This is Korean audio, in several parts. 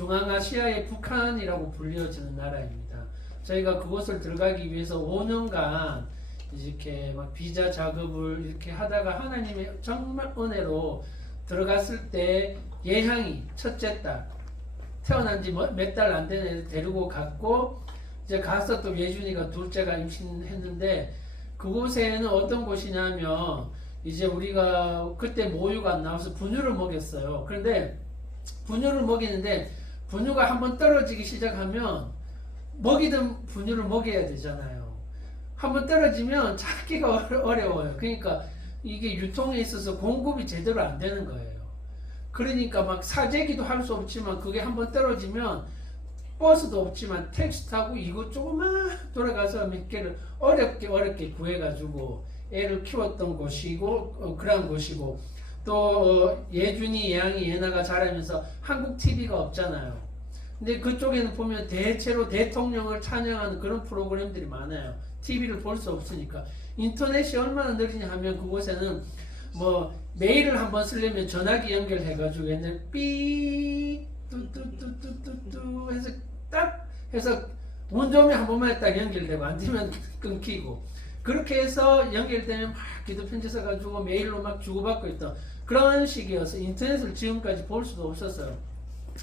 중앙아시아의 북한이라고 불려지는 나라입니다. 저희가 그곳을 들어가기 위해서 5년간 이렇게 막 비자 작업을 이렇게 하다가 하나님의 정말 은혜로 들어갔을 때 예향이 첫째 딸 태어난 지 몇 달 안 된 애를 데리고 갔고 이제 가서 또 예준이가 둘째가 임신했는데 그곳에는 어떤 곳이냐면 이제 우리가 그때 모유가 안 나와서 분유를 먹였어요. 그런데 분유를 먹이는데 분유가 한번 떨어지기 시작하면 먹이던 분유를 먹여야 되잖아요. 한번 떨어지면 찾기가 어려워요. 그러니까 이게 유통에 있어서 공급이 제대로 안 되는 거예요. 그러니까 막 사재기도 할 수 없지만 그게 한번 떨어지면 버스도 없지만 택시 타고 이곳저곳만 돌아가서 몇 개를 어렵게 구해가지고 애를 키웠던 곳이고 그런 곳이고 또 예준이, 예양이, 예나가 자라면서 한국 TV가 없잖아요. 근데 그쪽에는 보면 대체로 대통령을 찬양하는 그런 프로그램들이 많아요. TV를 볼 수 없으니까. 인터넷이 얼마나 느리냐 하면 그곳에는 뭐 메일을 한번 쓰려면 전화기 연결해가지고 옛날 삐 뚜뚜뚜뚜뚜 해서 딱 해서 원점에 한 번만 딱 연결되고 안 되면 끊기고 그렇게 해서 연결되면 막 기도 편지 써가지고 메일로 막 주고받고 있던 그런 시기여서 인터넷을 지금까지 볼 수도 없었어요.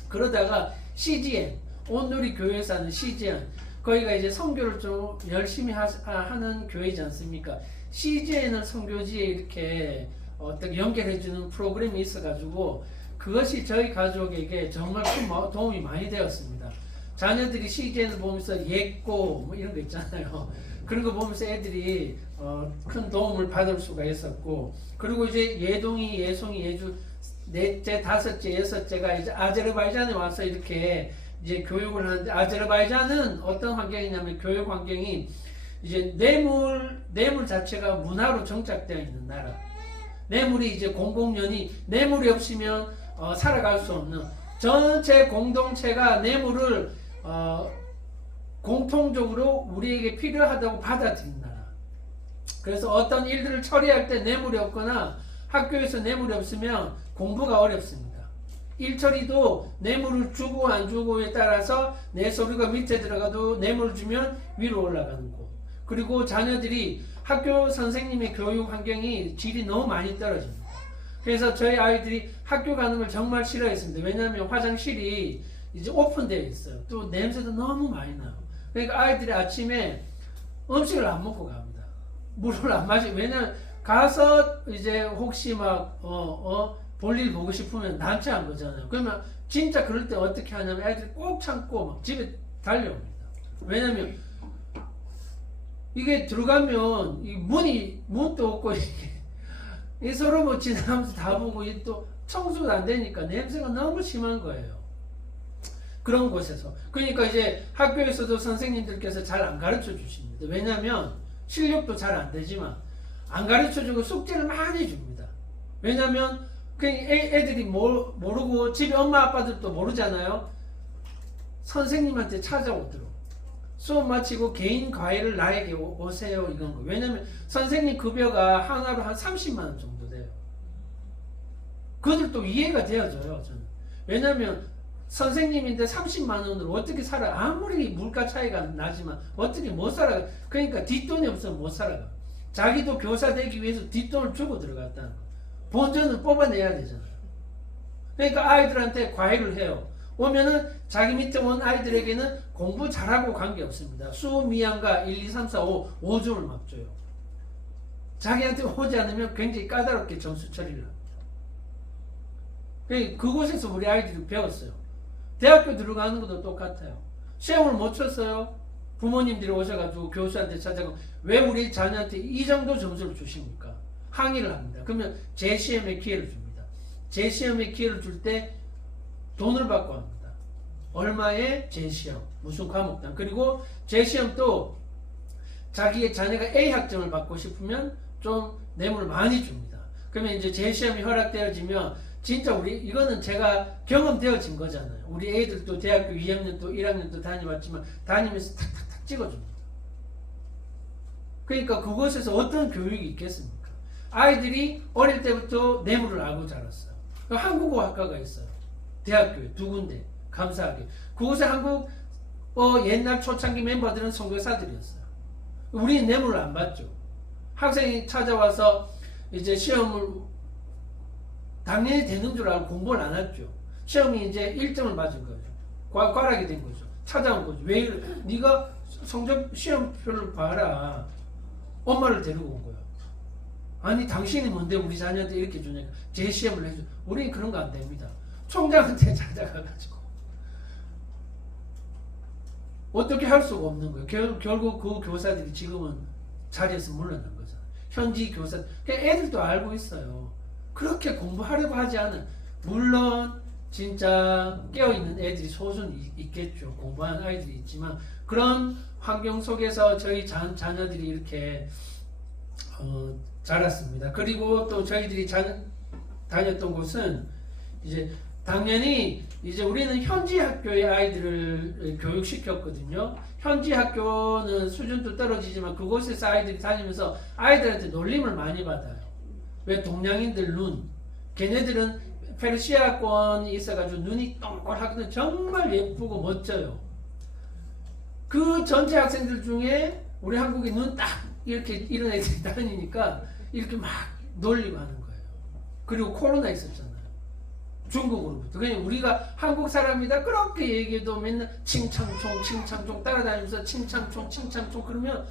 그러다가 CGN 온누리 교회에서 하는 CGN 거기가 이제 선교를 좀 열심히 하는 교회이지 않습니까? CGN을 선교지에 이렇게 어떻게 연결해주는 프로그램이 있어가지고 그것이 저희 가족에게 정말 큰 도움이 많이 되었습니다. 자녀들이 CGN을 보면서 예고 뭐 이런 거 있잖아요. 그런 거 보면서 애들이 큰 도움을 받을 수가 있었고 그리고 이제 예동이, 예송이, 예주 넷째, 다섯째, 여섯째가 이제 아제르바이잔에 와서 이렇게 이제 교육을 하는데 아제르바이잔은 어떤 환경이냐면 교육 환경이 이제 뇌물 자체가 문화로 정착되어 있는 나라. 뇌물이 이제 공공연히 뇌물이 없으면 살아갈 수 없는 전체 공동체가 뇌물을 공통적으로 우리에게 필요하다고 받아들인 나라. 그래서 어떤 일들을 처리할 때 뇌물이 없거나 학교에서 뇌물이 없으면 공부가 어렵습니다. 일 처리도 뇌물을 주고 안 주고에 따라서 내 서류가 밑에 들어가도 뇌물을 주면 위로 올라가는 거. 그리고 자녀들이 학교 선생님의 교육 환경이 질이 너무 많이 떨어집니다. 그래서 저희 아이들이 학교 가는 걸 정말 싫어했습니다. 왜냐하면 화장실이 이제 오픈되어 있어요. 또 냄새도 너무 많이 나요. 그러니까 아이들이 아침에 음식을 안 먹고 갑니다. 물을 안 마시고. 왜냐면 가서 이제 혹시 막 볼일 보고 싶으면 난처한 거잖아요. 그러면 진짜 그럴 때 어떻게 하냐면 애들이 꼭 참고 막 집에 달려옵니다. 왜냐면 이게 들어가면 이 문도 없고 이게 서로 뭐 지나가면서 다 보고 또 청소가 안 되니까 냄새가 너무 심한 거예요. 그런 곳에서. 그러니까 이제 학교에서도 선생님들께서 잘 안 가르쳐 주십니다. 왜냐면 실력도 잘 안 되지만 안 가르쳐 주고 숙제를 많이 줍니다. 왜냐면 애들이 모르고 집에 엄마 아빠들도 모르잖아요. 선생님한테 찾아오도록. 수업 마치고 개인 과외를 나에게 오세요 이런 거. 왜냐면 선생님 급여가 하나로 한 30만 원 정도 돼요. 그들도 이해가 되어져요. 저는. 왜냐면 선생님인데 30만 원으로 어떻게 살아? 아무리 물가 차이가 나지만 어떻게 못 살아? 그러니까 뒷돈이 없으면 못 살아가. 자기도 교사 되기 위해서 뒷돈을 주고 들어갔다는 거. 본전은 뽑아내야 되잖아요. 그러니까 아이들한테 과외를 해요. 오면은 자기 밑에 온 아이들에게는 공부 잘하고 관계없습니다. 수업 미양과 1, 2, 3, 4, 5점을 막 줘요. 자기한테 오지 않으면 굉장히 까다롭게 점수 처리를 합니다. 그곳에서 우리 아이들이 배웠어요. 대학교 들어가는 것도 똑같아요. 시험을 못 쳤어요. 부모님들이 오셔가지고 교수한테 찾아가고 왜 우리 자녀한테 이 정도 점수를 주십니까? 항의를 합니다. 그러면 재시험의 기회를 줍니다. 재시험의 기회를 줄 때 돈을 받고 합니다. 얼마의 재시험, 무슨 과목당. 그리고 재시험도 자기의 자녀가 A 학점을 받고 싶으면 좀 뇌물을 많이 줍니다. 그러면 이제 재시험이 허락되어지면 진짜 이거는 제가 경험되어진 거잖아요. 우리 애들도 대학교 2학년 또 1학년 또 다녀왔지만 다니면서 탁탁탁 찍어줍니다. 그러니까 그곳에서 어떤 교육이 있겠습니까? 아이들이 어릴 때부터 뇌물을 알고 자랐어요. 한국어 학과가 있어요. 대학교에 2군데. 감사하게. 그곳에 한국 옛날 초창기 멤버들은 선교사들이었어요. 우리는 뇌물을 안 받죠. 학생이 찾아와서 이제 시험을 당연히 되는 줄 알고 공부를 안 했죠. 시험이 이제 1점을 맞은 거죠. 과락이 된 거죠. 찾아온 거죠. 왜 이래? 네가 성적 시험표를 봐라. 엄마를 데리고 온 거야. 아니 당신이 뭔데 우리 자녀한테 이렇게 주냐고. 제 시험을 해줘. 우리는 그런 거 안 됩니다. 총장한테 찾아가가지고 어떻게 할 수가 없는 거예요. 결국 그 교사들이 지금은 자리에서 물러난 거잖아요. 현지 교사. 애들도 알고 있어요. 그렇게 공부하려고 하지 않은, 물론 진짜 깨어있는 애들이 소수는 있겠죠. 공부하는 아이들이 있지만 그런 환경 속에서 저희 자녀들이 이렇게 자랐습니다. 그리고 또 저희들이 다녔던 곳은 이제 당연히 이제 우리는 현지 학교의 아이들을 교육시켰거든요. 현지 학교는 수준도 떨어지지만 그곳에서 아이들이 다니면서 아이들한테 놀림을 많이 받아요. 왜? 동양인들 눈. 걔네들은 페르시아권이 있어가지고 눈이 동글하거든. 정말 예쁘고 멋져요. 그 전체 학생들 중에 우리 한국이 눈 딱 이렇게 이런 애들이 다니니까 이렇게 막 놀리고 하는 거예요. 그리고 코로나 있었잖아요. 중국으로부터. 그냥 우리가 한국 사람이다 그렇게 얘기해도 맨날 칭창총 따라다니면서 칭창총 그러면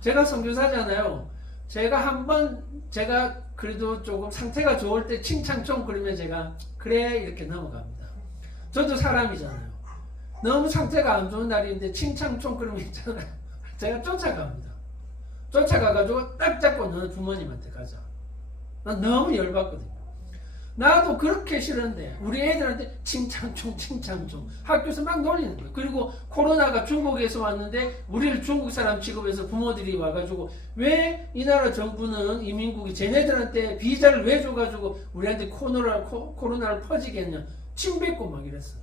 제가 선교사잖아요. 제가 그래도 조금 상태가 좋을 때 칭창총 그러면 제가 그래 이렇게 넘어갑니다. 저도 사람이잖아요. 너무 상태가 안 좋은 날인데 칭창총 그러면 있잖아요. 제가 쫓아갑니다. 쫓아가가지고 딱 잡고 너는 부모님한테 가자. 난 너무 열받거든요. 나도 그렇게 싫은데 우리 애들한테 칭창총 학교에서 막 놀리는 거예요. 그리고 코로나가 중국에서 왔는데 우리를 중국 사람 취급해서 부모들이 와가지고 왜 이 나라 정부는 이민국이 쟤네들한테 비자를 왜 줘가지고 우리한테 코로나를 퍼지겠냐 침 뱉고 막 이랬어요.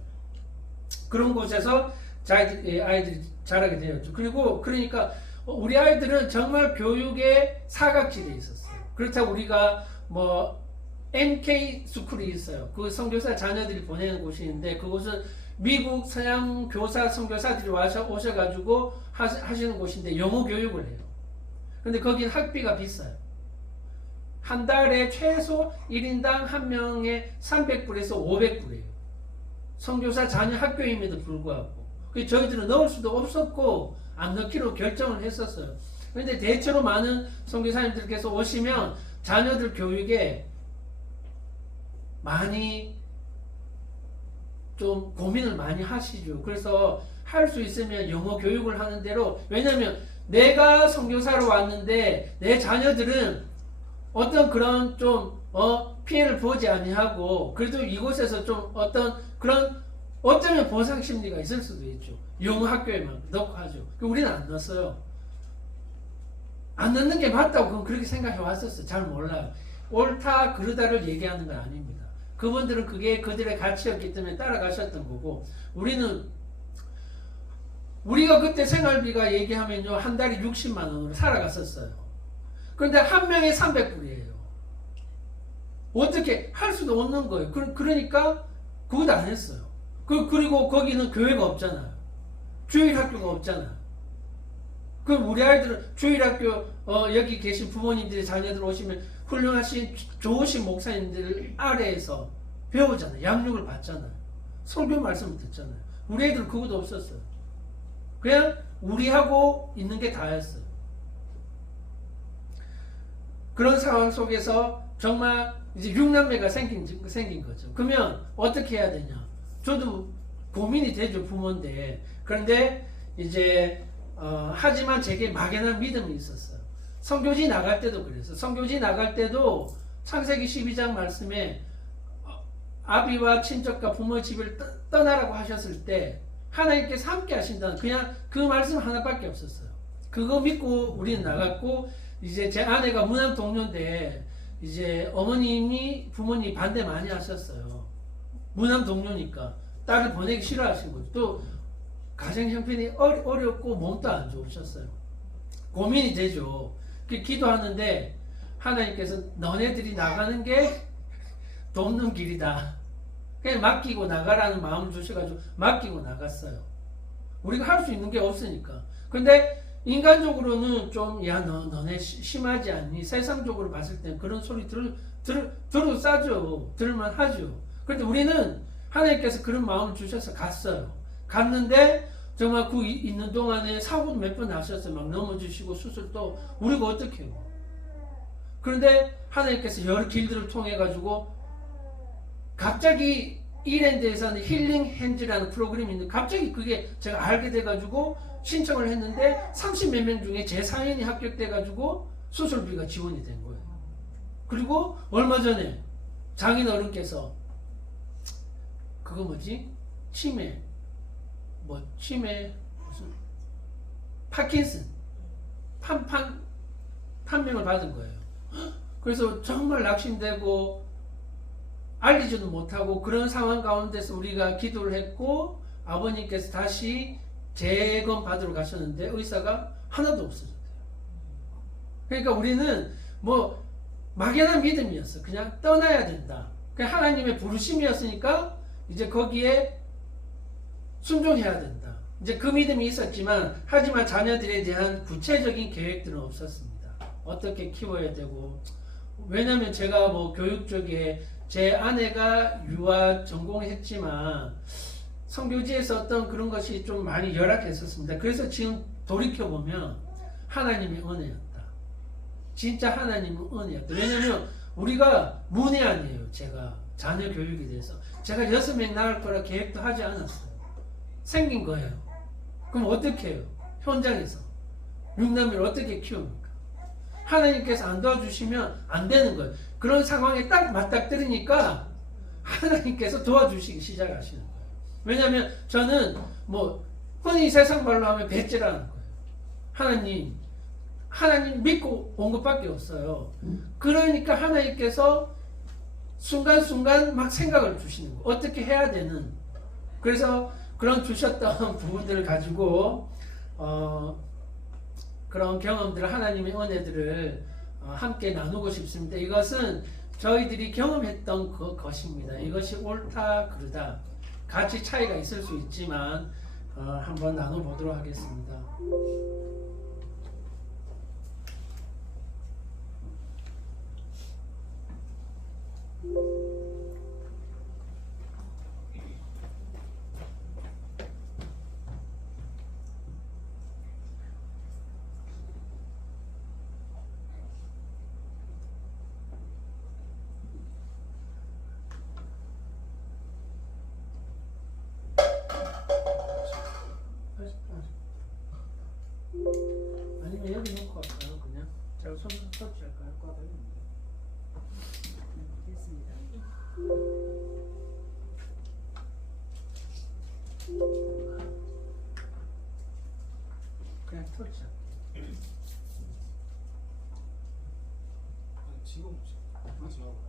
그런 곳에서 아이들이 자라게 되었죠. 그리고 그러니까 우리 아이들은 정말 교육의 사각지대에 있었어요. 그렇다고 우리가 뭐 MK 스쿨이 있어요. 그 선교사 자녀들이 보내는 곳이 있는데 그곳은 미국 서양 교사 선교사들이 오셔가지고 하시는 곳인데 영어 교육을 해요. 근데 거긴 학비가 비싸요. 한 달에 최소 1인당 한 명에 300불에서 500불이에요. 선교사 자녀 학교임에도 불구하고. 저희들은 넣을 수도 없었고 안 넣기로 결정을 했었어요. 그런데 대체로 많은 선교사님들께서 오시면 자녀들 교육에 많이 좀 고민을 많이 하시죠. 그래서 할 수 있으면 영어 교육을 하는 대로, 왜냐면 내가 선교사로 왔는데 내 자녀들은 어떤 그런 좀 피해를 보지 아니하고 그래도 이곳에서 좀 어떤 그런 어쩌면 보상 심리가 있을 수도 있죠. 영어 학교에만 넣고 하죠. 우리는 안 넣었어요. 안 넣는 게 맞다고 그건 그렇게 생각해 왔었어요. 잘 몰라요. 옳다 그르다를 얘기하는 건 아닙니다. 그분들은 그게 그들의 가치였기 때문에 따라가셨던 거고, 우리가 그때 생활비가 얘기하면요 한 달에 60만 원으로 살아갔었어요. 그런데 한 명에 300불이에요. 어떻게 할 수도 없는 거예요. 그러니까 그것도 안 했어요. 그리고 거기는 교회가 없잖아요. 주일학교가 없잖아요. 그럼 우리 아이들은 주일학교 여기 계신 부모님들이 자녀들 오시면 훌륭하신 좋으신 목사님들 아래에서 배우잖아요. 양육을 받잖아요. 설교 말씀을 듣잖아요. 우리 애들은 그것도 없었어요. 그냥 우리하고 있는 게 다였어요. 그런 상황 속에서 정말 이제 6남매가 생긴 거죠. 그러면 어떻게 해야 되냐? 저도 고민이 되죠, 부모인데. 그런데 이제 하지만 제게 막연한 믿음이 있었어요. 선교지 나갈 때도 그랬어요. 선교지 나갈 때도 창세기 12장 말씀에 아비와 친척과 부모의 집을 떠나라고 하셨을 때 하나님께서 함께 하신다는 그냥 그 말씀 하나밖에 없었어요. 그거 믿고 우리는 나갔고, 이제 제 아내가 무남 동료인데 이제 어머님이 부모님이 반대 많이 하셨어요. 무남 동료니까 딸을 보내기 싫어하신 거죠. 또 가정 형편이 어렵고 몸도 안 좋으셨어요. 고민이 되죠. 기도하는데 하나님께서 너네들이 나가는 게 돕는 길이다. 그냥 맡기고 나가라는 마음을 주셔가지고 맡기고 나갔어요. 우리가 할 수 있는 게 없으니까. 근데 인간적으로는 좀, 야, 너네 심하지 않니? 세상적으로 봤을 때 그런 소리 들어도 싸죠. 들을만 하죠. 그런데 우리는 하나님께서 그런 마음을 주셔서 갔어요. 갔는데 정말 그 있는 동안에 사고도 몇 번 나셨어요. 막 넘어지시고 수술도. 우리가 어떻게 해요? 그런데 하나님께서 여러 길들을 통해 가지고 갑자기 이랜드에서는 힐링 핸즈라는 프로그램이 있는데 갑자기 그게 제가 알게 돼가지고 신청을 했는데 30몇 명 중에 제 사연이 합격돼가지고 수술비가 지원이 된 거예요. 그리고 얼마 전에 장인 어른께서 그거 뭐지? 치매 무슨 파킨슨 판명을 받은 거예요. 그래서 정말 낙심되고 알리지도 못하고 그런 상황 가운데서 우리가 기도를 했고 아버님께서 다시 재검 받으러 가셨는데 의사가 하나도 없어졌대요. 그러니까 우리는 뭐 막연한 믿음이었어. 그냥 떠나야 된다. 그냥 하나님의 부르심이었으니까 이제 거기에 순종해야 된다. 이제 그 믿음이 있었지만 하지만 자녀들에 대한 구체적인 계획들은 없었습니다. 어떻게 키워야 되고 왜냐면 제가 뭐 교육 쪽에 제 아내가 유아 전공했지만 선교지에서 어떤 그런 것이 좀 많이 열악했었습니다. 그래서 지금 돌이켜보면 하나님의 은혜였다. 진짜 하나님의 은혜였다. 왜냐면 우리가 문외한이에요. 제가 자녀 교육에 대해서. 제가 6명 낳을 거라 계획도 하지 않았어요. 생긴 거예요. 그럼 어떻게 해요? 현장에서. 6남매를 어떻게 키웁니까? 하나님께서 안 도와주시면 안 되는 거예요. 그런 상황에 딱 맞닥뜨리니까 하나님께서 도와주시기 시작하시는 거예요. 왜냐하면 저는 뭐 흔히 세상 말로 하면 배째라는 거예요. 하나님 믿고 온 것밖에 없어요. 그러니까 하나님께서 순간순간 막 생각을 주시는 거예요. 어떻게 해야 되는. 그래서 그런 주셨던 부분들을 가지고 그런 경험들, 하나님의 은혜들을 함께 나누고 싶습니다. 이것은 저희들이 경험했던 것입니다. 이것이 옳다 그르다 같이 차이가 있을 수 있지만 한번 나눠보도록 하겠습니다. 아니면 여기 놓고 할까요? 그냥 제가 손 터치할까요? 꽈다리는데. 됐습니다. 그냥 터치. 지금 하지 말고.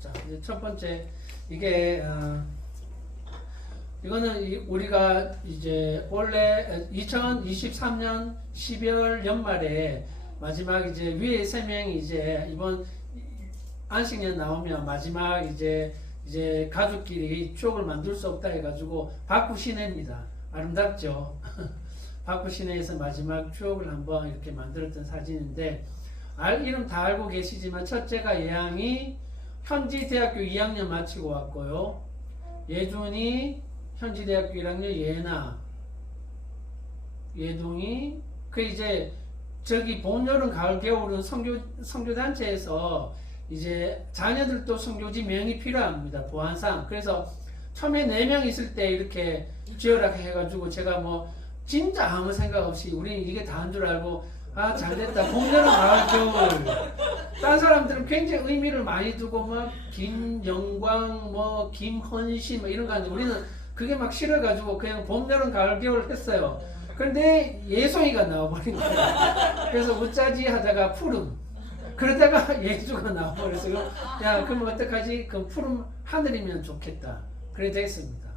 자, 이제 첫 번째 이게 이거는 우리가 이제 원래 2023년 12월 연말에 마지막 이제 위에 3명이 이제 이번 안식년 나오면 마지막 이제 가족끼리 추억을 만들 수 없다 해가지고 박구 시내입니다. 아름답죠? 박구 시내에서 마지막 추억을 한번 이렇게 만들었던 사진인데 이름 다 알고 계시지만 첫째가 예양이 현지대학교 2학년 마치고 왔고요. 예준이 현지대학교 1학년, 예나, 예동이 그 이제 저기 봄, 여름, 가을, 겨울은 선교단체에서 이제 자녀들도 선교지 명이 필요합니다. 보안상. 그래서 처음에 4명 있을 때 이렇게 지어라 해가지고 제가 뭐 진짜 아무 생각 없이 우리는 이게 다인 줄 알고 잘됐다. 봄, 여름, 가을, 겨울. 딴 사람들은 굉장히 의미를 많이 두고 막 김영광, 뭐 김헌신 뭐 이런 거 하는데 우리는 그게 막 싫어가지고 그냥 봄, 여름, 가을, 겨울 했어요. 그런데 예송이가 나와버린 거예요. 그래서 어쩌지 하다가 푸름. 그러다가 예주가 나와버려서 야 그럼 어떡하지? 그럼 푸름 하늘이면 좋겠다. 그래 됐습니다.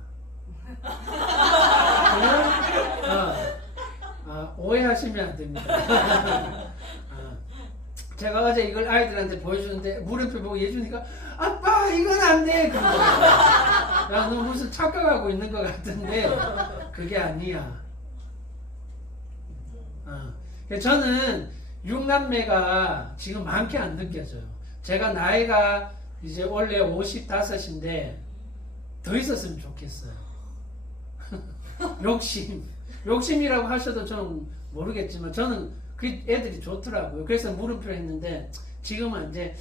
오해하시면 안 됩니다. 제가 어제 이걸 아이들한테 보여주는데 물음표 보고 예준이가 아빠 이건 안 돼. 야 너 무슨 착각하고 있는 것 같은데 그게 아니야. 저는 6남매가 지금 많게 안 느껴져요. 제가 나이가 이제 원래 55인데 더 있었으면 좋겠어요. 욕심이라고 하셔도 저는 모르겠지만 저는 그 애들이 좋더라고요. 그래서 물음표를 했는데 지금은 이제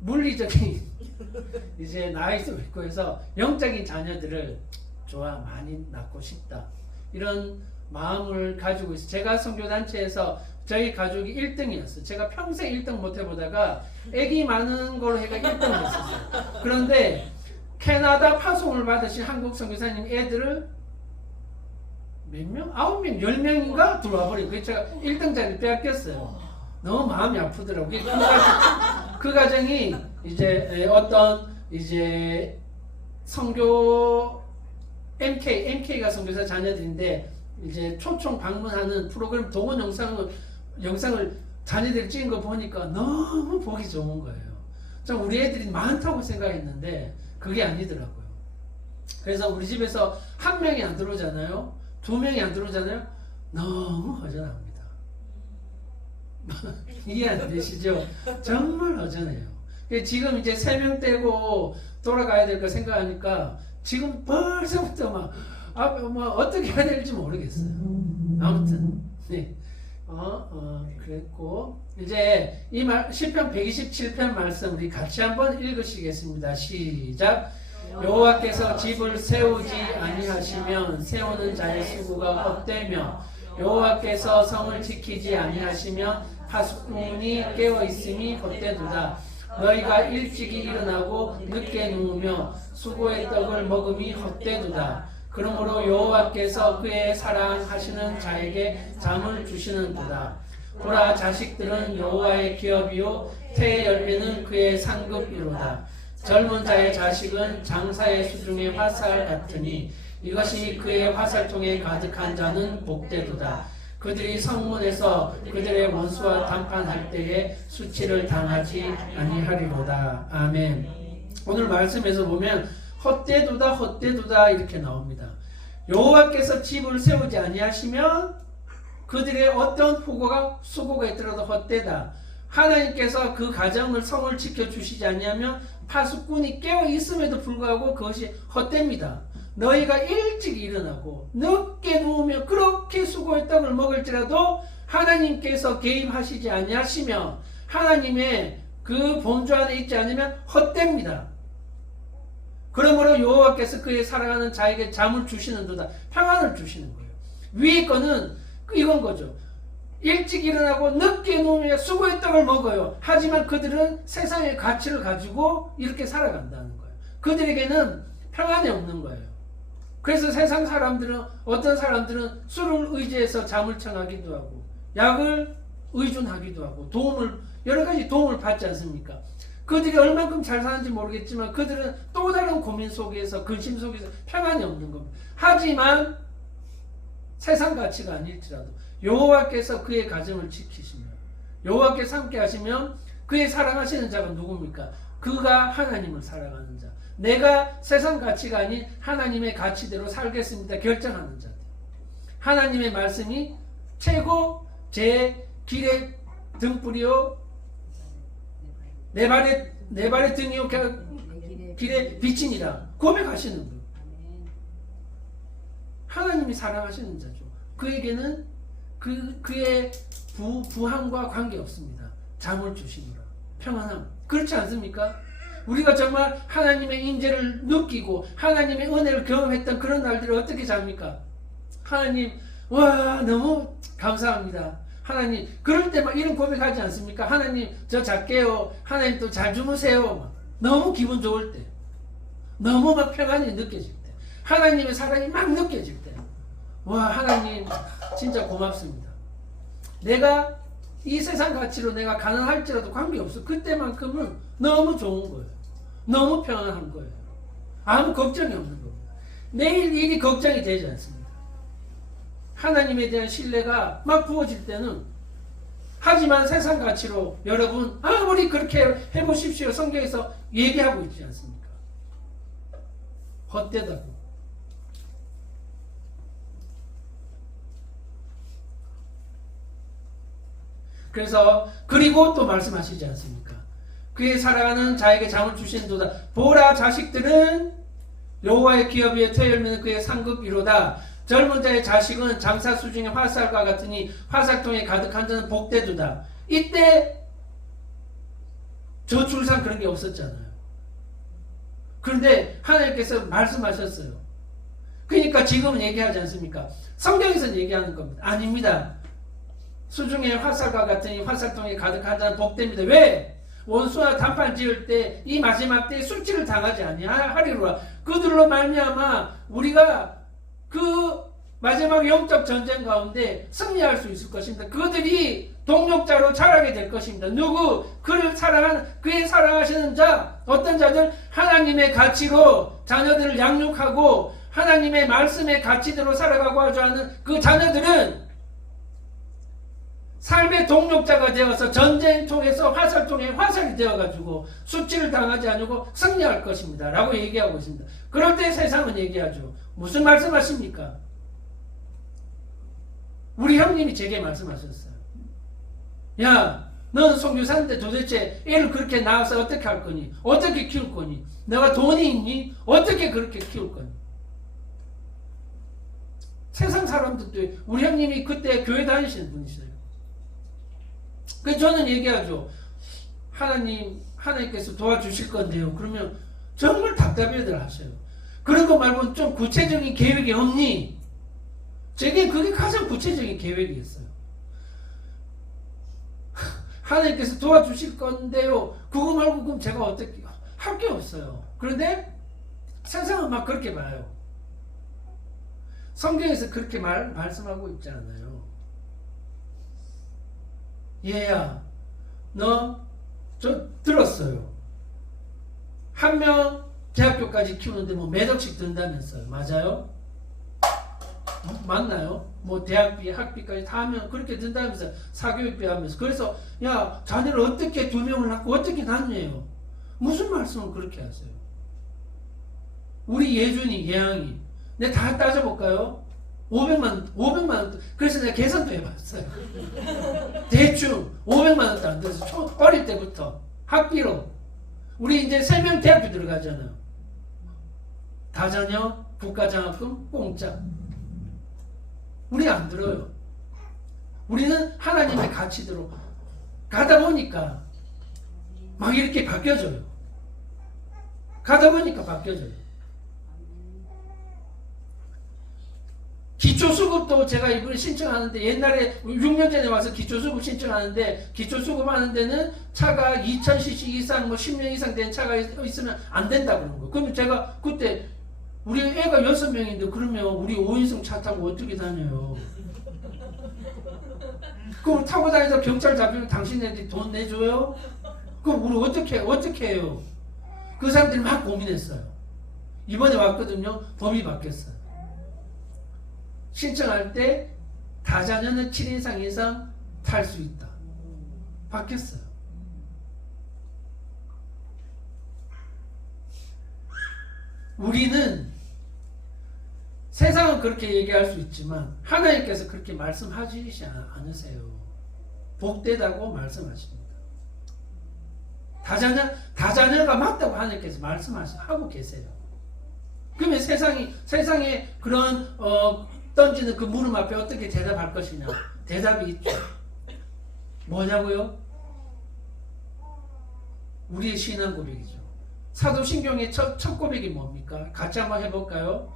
물리적인 이제 나이도 있고 해서 영적인 자녀들을 많이 낳고 싶다 이런 마음을 가지고 있어요. 제가 선교단체에서 저희 가족이 1등이었어요. 제가 평생 1등 못 해보다가 애기 많은 걸로 해가 1등을 했었어요. 그런데 캐나다 파송을 받으신 한국 선교사님 애들을 몇 명? 9명, 10명인가 들어와 버리고 그래서 제가 1등 자리 빼앗겼어요. 너무 마음이 아프더라고요. 그 가정이 이제 어떤 이제 선교 MK가 선교사 자녀들인데 이제 초청 방문하는 프로그램 동원 영상을 자녀들이 찍은 거 보니까 너무 보기 좋은 거예요. 좀 우리 애들이 많다고 생각했는데 그게 아니더라고요. 그래서 우리 집에서 한 명이 안 들어오잖아요. 2명이 안 들어오잖아요. 너무 허전합니다. 이해 안 되시죠? 정말 허전해요. 지금 이제 3명 떼고 돌아가야 될 거 생각하니까 지금 벌써부터 뭐 어떻게 해야 될지 모르겠어요. 아무튼 네. 그랬고 이제 이 시편 127편 말씀 우리 같이 한번 읽으시겠습니다. 시작. 여호와께서 집을 세우지 아니하시면 세우는 자의 수고가 헛되며 여호와께서 성을 지키지 아니하시면 파수꾼이 깨어 있음이 헛되도다. 너희가 일찍이 일어나고 늦게 누우며 수고의 떡을 먹음이 헛되도다. 그러므로 여호와께서 그의 사랑하시는 자에게 잠을 주시는도다. 보라 자식들은 여호와의 기업이요 태의 열매는 그의 상급이로다. 젊은 자의 자식은 장사의 수중의 화살 같으니 이것이 그의 화살통에 가득한 자는 복되도다. 그들이 성문에서 그들의 원수와談판할 때에 수치를 당하지 아니하리로다. 아멘. 오늘 말씀에서 보면 헛되도다 헛되도다 이렇게 나옵니다. 여호와께서 집을 세우지 아니하시면 그들의 어떤 수고가 있더라도 헛되다. 하나님께서 그 가정을 성을 지켜주시지 않냐면 파수꾼이 깨어 있음에도 불구하고 그것이 헛됩니다. 너희가 일찍 일어나고 늦게 누우며 그렇게 수고의 떡을 먹을지라도 하나님께서 개입하시지 아니하시며 하나님의 그 범주 안에 있지 않으면 헛됩니다. 그러므로 여호와께서 그의 사랑하는 자에게 잠을 주시는도다. 평안을 주시는 거예요. 위에 거는 이건 거죠. 일찍 일어나고 늦게 누우며 수고의 떡을 먹어요. 하지만 그들은 세상의 가치를 가지고 이렇게 살아간다는 거예요. 그들에게는 평안이 없는 거예요. 그래서 세상 사람들은 어떤 사람들은 술을 의지해서 잠을 청하기도 하고 약을 의존하기도 하고 여러 가지 도움을 받지 않습니까? 그들이 얼만큼 잘 사는지 모르겠지만 그들은 또 다른 고민 속에서 근심 속에서 평안이 없는 겁니다. 하지만 세상 가치가 아닐지라도 여호와께서 그의 가정을 지키시며 여호와께서 함께 하시면 그의 사랑하시는 자가 누굽니까? 그가 하나님을 사랑하는 자. 내가 세상 가치가 아닌 하나님의 가치대로 살겠습니다. 결정하는 자들. 하나님의 말씀이 최고 제 길의 등불이요 내 발의 등이요 길의 빛이니라 고백하시는 분. 하나님이 사랑하시는 자죠. 그에게는 그의 부함과 관계없습니다. 잠을 주시노라. 평안함. 그렇지 않습니까? 우리가 정말 하나님의 인재를 느끼고 하나님의 은혜를 경험했던 그런 날들을 어떻게 잡니까? 하나님 와 너무 감사합니다. 하나님 그럴 때 막 이런 고백하지 않습니까? 하나님 저 잘게요. 하나님 또 잘 주무세요. 너무 기분 좋을 때 너무 막 평안이 느껴질 때 하나님의 사랑이 막 느껴질 때, 와, 하나님 진짜 고맙습니다. 내가 이 세상 가치로 내가 가난할지라도 관계없어. 그때만큼은 너무 좋은 거예요. 너무 편안한 거예요. 아무 걱정이 없는 겁니다. 내일 일이 걱정이 되지 않습니다. 하나님에 대한 신뢰가 막 부어질 때는, 하지만 세상 가치로 여러분 아무리 그렇게 해보십시오. 성경에서 얘기하고 있지 않습니까? 헛되다고. 그래서 그리고 또 말씀하시지 않습니까? 그의 사랑하는 자에게 장을 주신도다. 보라, 자식들은 여호와의 기업 위에 터열면 그의 상급이로다. 젊은 자의 자식은 장사 수중의 화살과 같으니 화살통에 가득한 자는 복되도다. 이때 저출산 그런 게 없었잖아요. 그런데 하나님께서 말씀하셨어요. 그러니까 지금은 얘기하지 않습니까? 성경에서는 얘기하는 겁니다. 아닙니다. 수중의 화살과 같으니 화살통에 가득한 자는 복됩니다. 왜? 원수와 단판 지을 때 이 마지막 때에 술취를 당하지 아니하리로라. 그들로 말미암아 우리가 그 마지막 영적 전쟁 가운데 승리할 수 있을 것입니다. 그들이 동력자로 자라게 될 것입니다. 누구? 그를 사랑하는, 그의 사랑하시는 자, 어떤 자들? 하나님의 가치로 자녀들을 양육하고 하나님의 말씀의 가치대로 살아가고자 하는 그 자녀들은 삶의 동력자가 되어서 전쟁통에서 화살통에 화살이 되어가지고 수치를 당하지 않고 승리할 것입니다. 라고 얘기하고 있습니다. 그럴 때 세상은 얘기하죠. 무슨 말씀하십니까? 우리 형님이 제게 말씀하셨어요. 야, 너는 선교사인데 도대체 애를 그렇게 낳아서 어떻게 할 거니? 어떻게 키울 거니? 내가 돈이 있니? 어떻게 그렇게 키울 거니? 세상 사람들도, 우리 형님이 그때 교회 다니시는 분이세요. 그래서 저는 얘기하죠. 하나님께서 도와주실 건데요. 그러면 정말 답답해들 하셔요. 그런 거 말고는 좀 구체적인 계획이 없니? 제게 그게 가장 구체적인 계획이었어요. 하나님께서 도와주실 건데요. 그거 말고 그럼 제가 어떻게 할 게 없어요. 그런데 세상은 막 그렇게 봐요. 성경에서 그렇게 말씀하고 있지 않아요. 얘야, 너 저 들었어요. 한 명 대학교까지 키우는데 뭐 몇 억씩 든다면서요. 맞아요? 맞나요? 뭐 대학비, 학비까지 다 하면 그렇게 든다면서, 사교육비 하면서. 그래서 야, 자녀를 어떻게 2명을 낳고 어떻게 낳냐요? 무슨 말씀을 그렇게 하세요? 우리 예준이, 예양이, 내가 다 따져볼까요? 500만 원. 그래서 내가 계산도 해봤어요. 대충 500만 원도 안 들어서 어릴 때부터 학비로. 우리 이제 3명 대학교 들어가잖아요. 다자녀, 국가장학금 공짜. 우리 안 들어요. 우리는 하나님의 가치대로 가다 보니까 막 이렇게 바뀌어져요. 가다 보니까 바뀌어져요. 기초수급도 제가 이번에 신청하는데, 옛날에 6년 전에 와서 기초수급 신청하는데, 기초수급 하는 데는 차가 2000cc 이상, 뭐 10년 이상 된 차가 있으면 안 된다 그런 거. 그러면 제가 그때 우리 애가 6명인데 그러면 우리 5인승 차 타고 어떻게 다녀요? 그럼 타고 다니서 경찰 잡히면 당신네들이 돈 내줘요? 그럼 우리 어떻게 해요? 그 사람들이 막 고민했어요. 이번에 왔거든요. 법이 바뀌었어요. 신청할 때 다자녀는 7인상 이상 탈 수 있다. 바뀌었어요. 우리는 세상은 그렇게 얘기할 수 있지만 하나님께서 그렇게 말씀하시지 않으세요. 복되다고 말씀하십니다. 다자녀가 맞다고 하나님께서 말씀하고 계세요. 그러면 세상에 그런 던지는 그 물음 앞에 어떻게 대답할 것이냐? 대답이 있죠. 뭐냐고요? 우리의 신앙 고백이죠. 사도신경의 첫 고백이 뭡니까? 같이 한번 해볼까요?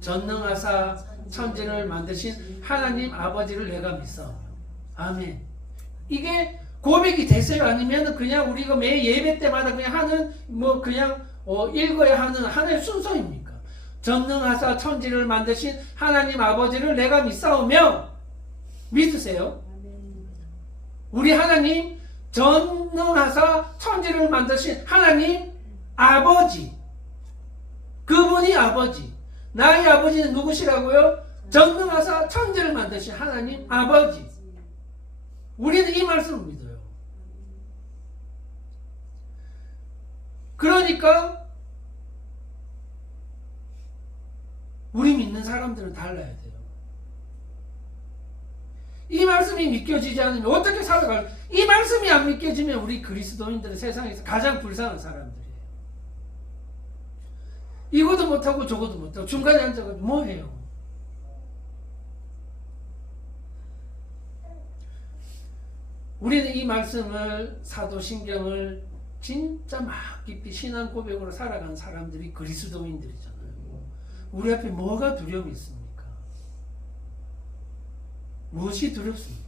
전능하사 천지를 만드신 하나님 아버지를 내가 믿사오며. 아멘. 이게 고백이 되세요? 아니면 그냥 우리가 매 예배 때마다 그냥 하는, 뭐 그냥 읽어야 하는 하나의 순서입니까? 전능하사 천지를 만드신 하나님 아버지를 내가 믿사오며 믿으세요? 우리 하나님 전능하사 천지를 만드신 하나님 아버지, 그분이 아버지. 나의 아버지는 누구시라고요? 전능하사 천지를 만드신 하나님 아버지. 우리는 이 말씀을 믿어요. 그러니까 우리 믿는 사람들은 달라야 돼요. 이 말씀이 믿겨지지 않으면 어떻게 살아갈? 이 말씀이 안 믿겨지면 우리 그리스도인들은 세상에서 가장 불쌍한 사람들이에요. 이것도 못하고 저것도 못하고 중간에 앉아가지고 뭐 해요? 우리는 이 말씀을, 사도신경을 진짜 막 깊이 신앙 고백으로 살아가는 사람들이 그리스도인들이잖아요. 우리 앞에 뭐가 두려움이 있습니까? 무엇이 두렵습니까?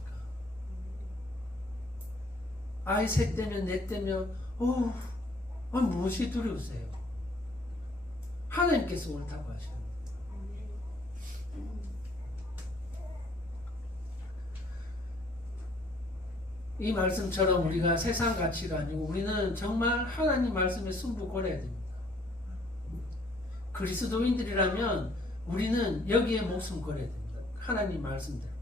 아이 셋 되면 넷 되면 무엇이 두려우세요? 하나님께서 옳다고 하십니다. 이 말씀처럼 우리가 세상 가치가 아니고 우리는 정말 하나님 말씀에 승부 걸어야 됩니다. 그리스도인들이라면 우리는 여기에 목숨 걸어야 됩니다. 하나님 말씀대로.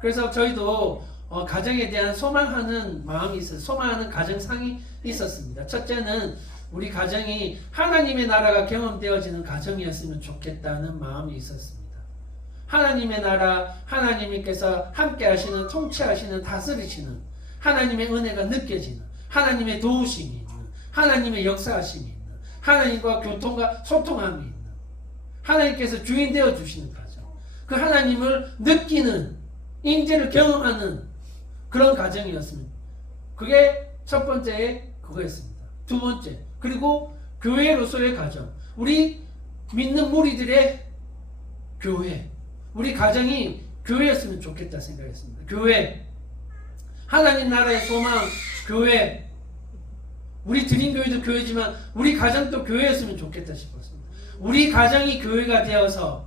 그래서 저희도 가정에 대한 소망하는 마음이 있어요. 소망하는 가정상이 있었습니다. 첫째는 우리 가정이 하나님의 나라가 경험되어지는 가정이었으면 좋겠다는 마음이 있었습니다. 하나님의 나라, 하나님께서 함께 하시는, 통치하시는, 다스리시는 하나님의 은혜가 느껴지는, 하나님의 도우심이 있는, 하나님의 역사하심이 있는, 하나님과 교통과 소통함이 있는, 하나님께서 주인 되어 주시는 가정, 그 하나님을 느끼는, 임재를 경험하는 그런 가정이었습니다. 그게 첫 번째 그거였습니다. 두 번째, 그리고 교회로서의 가정, 우리 믿는 무리들의 교회, 우리 가정이 교회였으면 좋겠다 생각했습니다. 교회, 하나님 나라의 소망, 교회. 우리 드림교회도 교회지만 우리 가정도 교회였으면 좋겠다 싶었습니다. 우리 가정이 교회가 되어서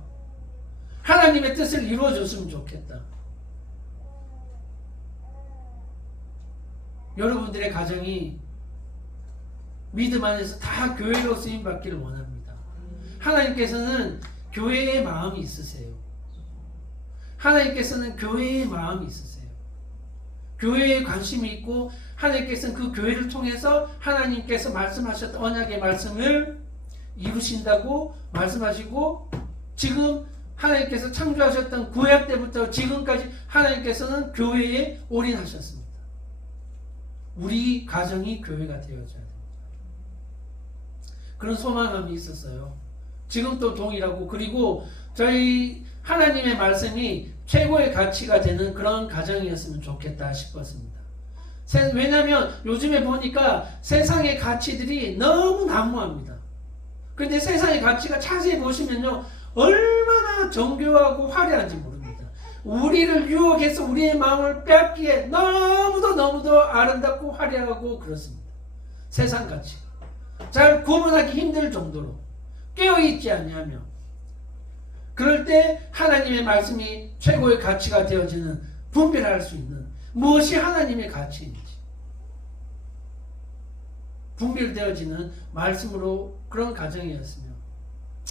하나님의 뜻을 이루어줬으면 좋겠다. 여러분들의 가정이 믿음 안에서 다 교회로 쓰임받기를 원합니다. 하나님께서는 교회의 마음이 있으세요. 하나님께서는 교회의 마음이 있으세요. 교회에 관심이 있고 하나님께서는 그 교회를 통해서 하나님께서 말씀하셨던 언약의 말씀을 이루신다고 말씀하시고, 지금 하나님께서 창조하셨던 구약 때부터 지금까지 하나님께서는 교회에 올인하셨습니다. 우리 가정이 교회가 되어져야 됩니다. 그런 소망감이 있었어요. 지금 또 동일하고, 그리고 저희 하나님의 말씀이 최고의 가치가 되는 그런 가정이었으면 좋겠다 싶었습니다. 왜냐하면 요즘에 보니까 세상의 가치들이 너무 난무합니다. 그런데 세상의 가치가 자세히 보시면요, 얼마나 정교하고 화려한지 모릅니다. 우리를 유혹해서 우리의 마음을 빼앗기에 너무도 아름답고 화려하고 그렇습니다. 세상 가치가 잘 구분하기 힘들 정도로 깨어있지 않냐며, 그럴 때 하나님의 말씀이 최고의 가치가 되어지는, 분별할 수 있는 무엇이 하나님의 가치인지 분별되어지는 말씀으로 그런 가정이었으며,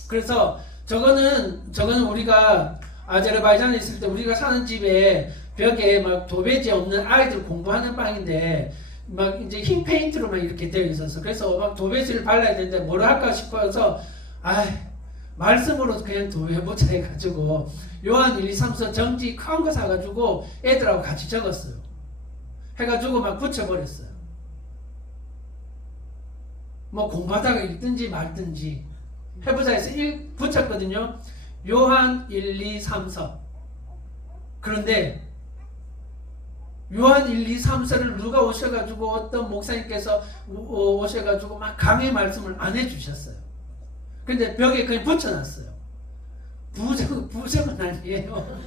그래서 저거는 우리가 아제르바이잔에 있을 때 우리가 사는 집에 벽에 막 도배지 없는 아이들 공부하는 방인데 막 이제 흰 페인트로만 이렇게 되어 있어서, 그래서 막 도배지를 발라야 되는데 뭐를 할까 싶어서 말씀으로 그냥 도배해보자 해가지고 요한 1, 2, 3서 정지 큰 거 사가지고 애들하고 같이 적었어요. 해가지고 막 붙여버렸어요. 뭐 공부하다가 읽든지 말든지 해보자 해서 붙였거든요. 요한 1, 2, 3서. 그런데 요한 1, 2, 3서를 누가 오셔가지고 어떤 목사님께서 오셔가지고 막 강의 말씀을 안 해주셨어요. 근데 벽에 그냥 붙여놨어요. 부정은 아니에요.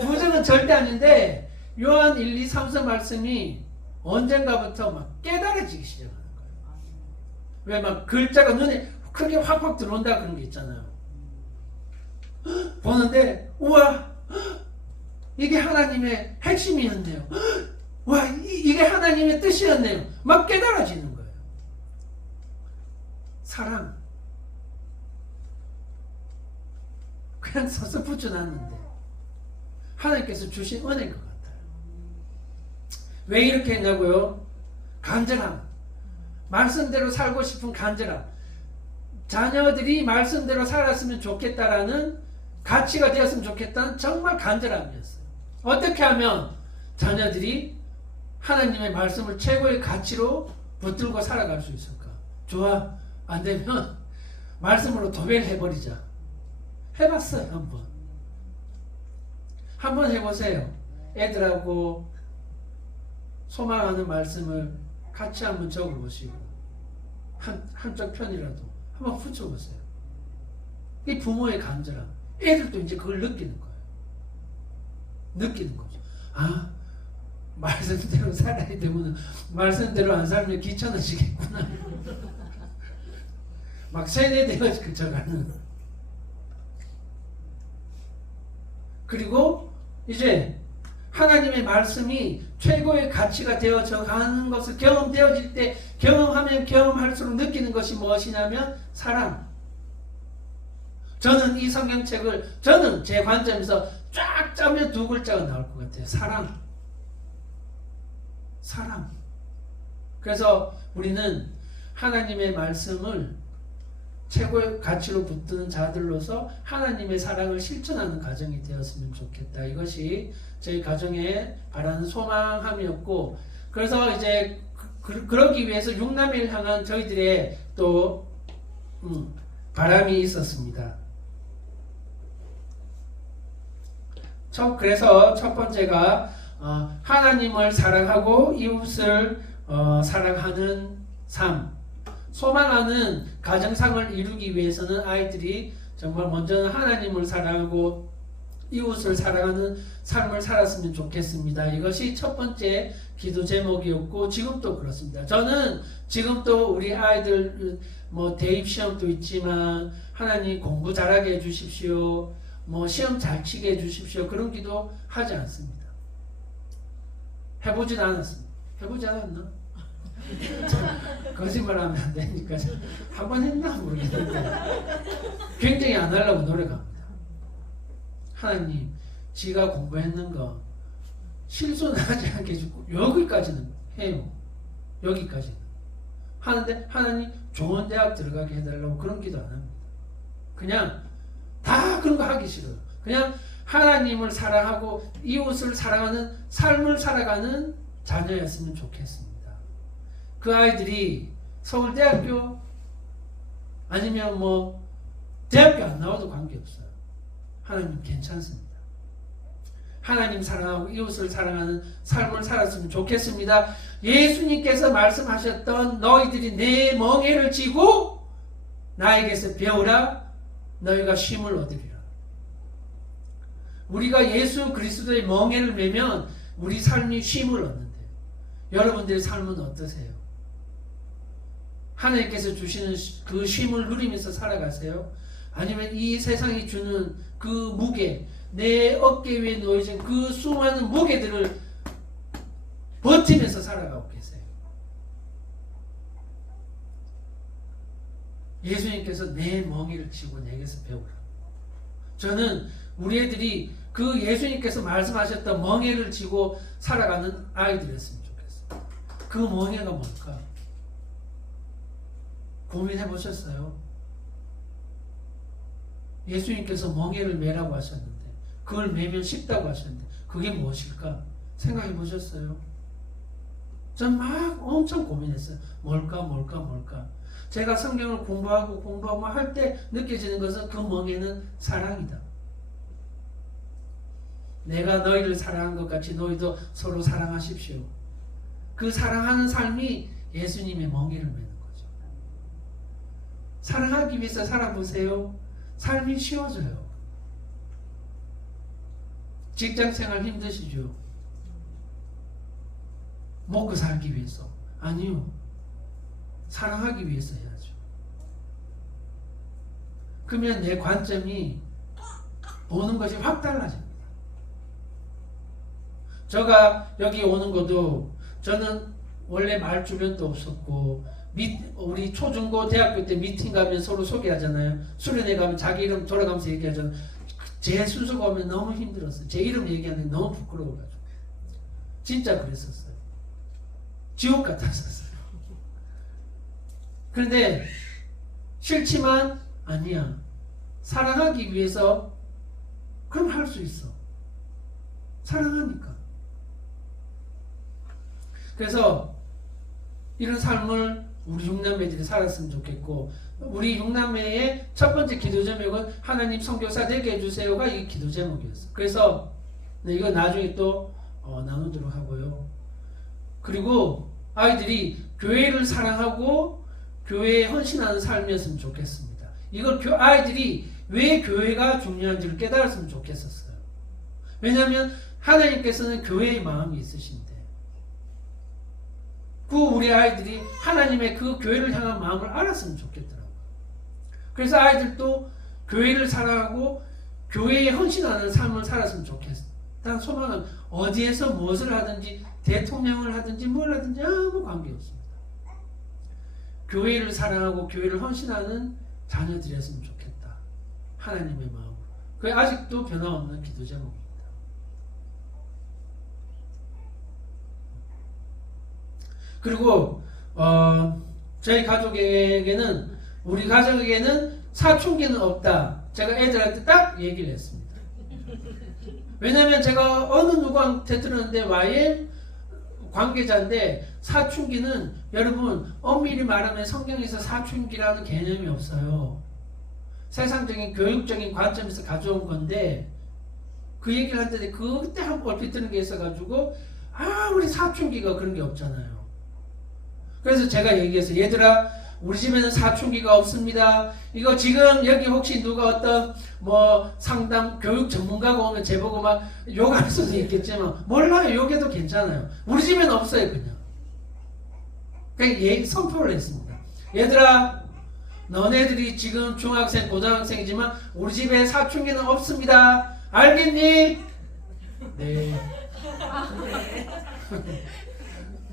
부정은 절대 아닌데 요한 1, 2, 3서 말씀이 언젠가부터 막 깨달아지기 시작하는 거예요. 왜 막 글자가 눈에 크게 확확 들어온다 그런 게 있잖아요. 보는데 우와 이게 하나님의 핵심이었네요. 와 이게 하나님의 뜻이었네요. 막 깨달아지는 거예요. 사랑. 그냥 서서붙여 놨는데 하나님께서 주신 은혜인 것 같아요. 왜 이렇게 했냐고요? 간절함. 말씀대로 살고 싶은 간절함. 자녀들이 말씀대로 살았으면 좋겠다라는 가치가 되었으면 좋겠다는 정말 간절함이었어요. 어떻게 하면 자녀들이 하나님의 말씀을 최고의 가치로 붙들고 살아갈 수 있을까? 좋아. 안 되면 말씀으로 도배를 해버리자. 해봤어요. 한번 해보세요. 애들하고 소망하는 말씀을 같이 한번 적어보시고 한쪽 편이라도 한번 붙여보세요. 이 부모의 간절함. 애들도 이제 그걸 느끼는 거예요. 느끼는 거죠. 아, 말씀대로 살아야 되면 말씀대로 안 살면 귀찮아지겠구나. 막 세뇌되어 그쳐가는. 그리고 이제 하나님의 말씀이 최고의 가치가 되어져 가는 것을 경험되어질 때 경험하면 경험할수록 느끼는 것이 무엇이냐면 사랑. 저는 이 성경책을 저는 제 관점에서 쫙 짜면 두 글자가 나올 것 같아요. 사랑. 사랑. 그래서 우리는 하나님의 말씀을 최고의 가치로 붙드는 자들로서 하나님의 사랑을 실천하는 가정이 되었으면 좋겠다. 이것이 저희 가정에 바라는 소망함이었고, 그래서 이제 그러기 위해서 육남매를 향한 저희들의 또 바람이 있었습니다. 그래서 첫 번째가 하나님을 사랑하고 이웃을 사랑하는 삶. 소망하는 가정상을 이루기 위해서는 아이들이 정말 먼저는 하나님을 사랑하고 이웃을 사랑하는 삶을 살았으면 좋겠습니다. 이것이 첫 번째 기도 제목이었고 지금도 그렇습니다. 저는 지금도 우리 아이들 대입 시험도 있지만 하나님 공부 잘하게 해주십시오. 시험 잘 치게 해주십시오. 그런 기도 하지 않습니다. 해보진 않았습니다. 해보지 않았나? 거짓말하면 안 되니까 한 번 했나 모르겠는데 굉장히 안 하려고 노력합니다. 하나님, 지가 공부했는 거 실수는 하지 않게 해주고 여기까지는 해요. 여기까지는 하는데 하나님 좋은 대학 들어가게 해달라고 그런 기도 안 합니다. 그냥 다 그런 거 하기 싫어요. 그냥 하나님을 사랑하고 이웃을 사랑하는 삶을 살아가는 자녀였으면 좋겠습니다. 그 아이들이 서울대학교 아니면 대학교 안 나와도 관계없어요. 하나님 괜찮습니다. 하나님 사랑하고 이웃을 사랑하는 삶을 살았으면 좋겠습니다. 예수님께서 말씀하셨던 너희들이 내 멍에를 지고 나에게서 배우라 너희가 쉼을 얻으리라. 우리가 예수 그리스도의 멍에를 매면 우리 삶이 쉼을 얻는데요. 여러분들의 삶은 어떠세요? 하나님께서 주시는 그 쉼을 누리면서 살아가세요? 아니면 이 세상이 주는 그 무게, 내 어깨 위에 놓여진 그 수많은 무게들을 버티면서 살아가고 계세요? 예수님께서 내 멍에를 지고 내게서 배우라. 저는 우리 애들이 그 예수님께서 말씀하셨던 멍에를 지고 살아가는 아이들이었으면 좋겠어요. 그 멍에가 뭘까? 고민해 보셨어요? 예수님께서 멍에를 매라고 하셨는데 그걸 매면 쉽다고 하셨는데 그게 무엇일까? 생각해 보셨어요? 전 막 엄청 고민했어요. 뭘까? 제가 성경을 공부하고 할 때 느껴지는 것은 그 멍에는 사랑이다. 내가 너희를 사랑한 것 같이 너희도 서로 사랑하십시오. 그 사랑하는 삶이 예수님의 멍에를 매는 거죠. 사랑하기 위해서 살아보세요. 삶이 쉬워져요. 직장생활 힘드시죠? 먹고 살기 위해서. 아니요. 사랑하기 위해서 해야죠. 그러면 내 관점이 보는 것이 확 달라집니다. 제가 여기 오는 것도 저는 원래 말 주변도 없었고 우리 초중고 대학교 때 미팅 가면 서로 소개하잖아요. 수련회 가면 자기 이름 돌아가면서 얘기하잖아요. 제 순서가 오면 너무 힘들었어요. 제 이름 얘기하는 게 너무 부끄러워가지고. 진짜 그랬었어요. 지옥 같았었어요. 그런데 싫지만 아니야. 사랑하기 위해서 그럼 할 수 있어. 사랑하니까. 그래서 이런 삶을 우리 육남매들이 살았으면 좋겠고, 우리 육남매의 첫 번째 기도 제목은 하나님 선교사 되게 해주세요가 이 기도 제목이었어요. 그래서 이거 나중에 또 나누도록 하고요. 그리고 아이들이 교회를 사랑하고 교회에 헌신하는 삶이었으면 좋겠습니다. 이걸 아이들이 왜 교회가 중요한지를 깨달았으면 좋겠었어요. 왜냐하면 하나님께서는 교회의 마음이 있으신데 우리 아이들이 하나님의 그 교회를 향한 마음을 알았으면 좋겠더라고요. 그래서 아이들도 교회를 사랑하고 교회에 헌신하는 삶을 살았으면 좋겠어요. 단 소망은 어디에서 무엇을 하든지 대통령을 하든지 뭘 하든지 아무 관계없습니다. 교회를 사랑하고 교회를 헌신하는 자녀들이었으면 좋겠다. 하나님의 마음으로. 그게 아직도 변함없는 기도 제목입니다. 그리고 저희 가족에게는 우리 가족에게는 사춘기는 없다. 제가 애들한테 딱 얘기를 했습니다. 왜냐하면 제가 어느 누구한테 들었는데 YM 관계자인데 사춘기는 여러분 엄밀히 말하면 성경에서 사춘기라는 개념이 없어요. 세상적인 교육적인 관점에서 가져온 건데 그 얘기를 했는데 그때 한번 얼핏 들은 게 있어가지고 우리 사춘기가 그런 게 없잖아요. 그래서 제가 얘기했어요. 얘들아 우리 집에는 사춘기가 없습니다. 이거 지금 여기 혹시 누가 어떤 상담 교육 전문가가 오면 제보고 막 욕할 수도 있겠지만 몰라요. 욕해도 괜찮아요. 우리 집에는 없어요. 그냥 선포를 했습니다. 얘들아 너네들이 지금 중학생 고등학생이지만 우리 집에 사춘기는 없습니다. 알겠니? 네.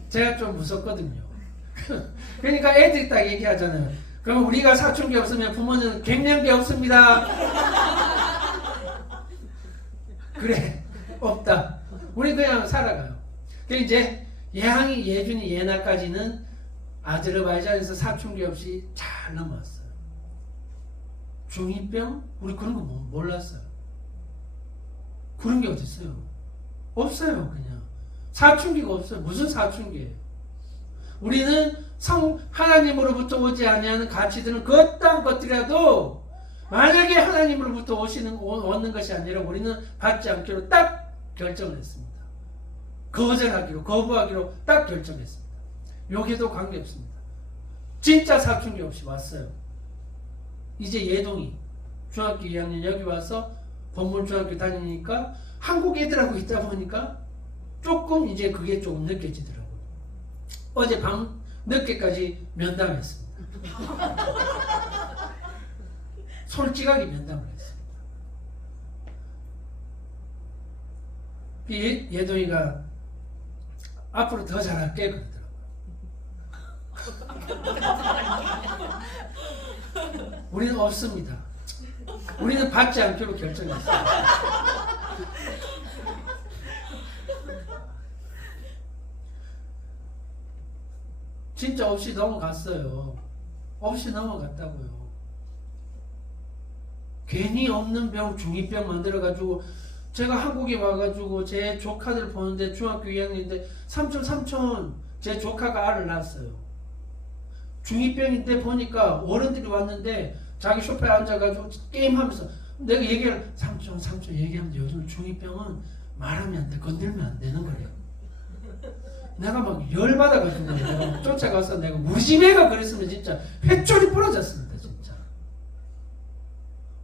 제가 좀 무섭거든요. 그러니까 애들이 딱 얘기하잖아요. 그럼 우리가 사춘기 없으면 부모는 갱년기 없습니다. 그래 없다. 우리 그냥 살아가요. 그럼 이제 예항이 예준이 예나까지는 아제르바이잔에서 사춘기 없이 잘 넘어왔어요. 중2병? 우리 그런 거 몰랐어요. 그런 게 어디 있어요? 없어요. 그냥 사춘기가 없어요. 무슨 사춘기예요? 우리는 하나님으로부터 오지 아니하는 가치들은 그딴 것들이라도 만약에 하나님으로부터 얻는 것이 아니라 우리는 받지 않기로 딱 결정을 했습니다. 거절하기로 거부하기로 딱 결정했습니다. 여기도 관계없습니다. 진짜 사춘기 없이 왔어요. 이제 예동이 중학교 2학년 여기 와서 법문중학교 다니니까 한국 애들하고 있다 보니까 조금 이제 그게 조금 느껴지더라고요. 어제 밤 늦게까지 면담했습니다. 솔직하게 면담을 했습니다. 예동이가 앞으로 더 잘할게 그러더라고요. 우리는 없습니다. 우리는 받지 않기로 결정했습니다. 진짜 없이 넘어갔어요. 없이 넘어갔다고요. 괜히 없는 병, 중2병 만들어가지고 제가 한국에 와가지고 제 조카들 보는데 중학교 2학년인데 삼촌 제 조카가 알을 낳았어요. 중2병인데 보니까 어른들이 왔는데 자기 소파에 앉아가지고 게임하면서 내가 얘기를 삼촌 얘기하면 요즘 중2병은 말하면 안 돼. 건들면 안 되는 거래요. 내가 막 열받아가지고 내가 쫓아가서 내가 우리 집 애가 그랬으면 진짜 회초리 부러졌습니다. 진짜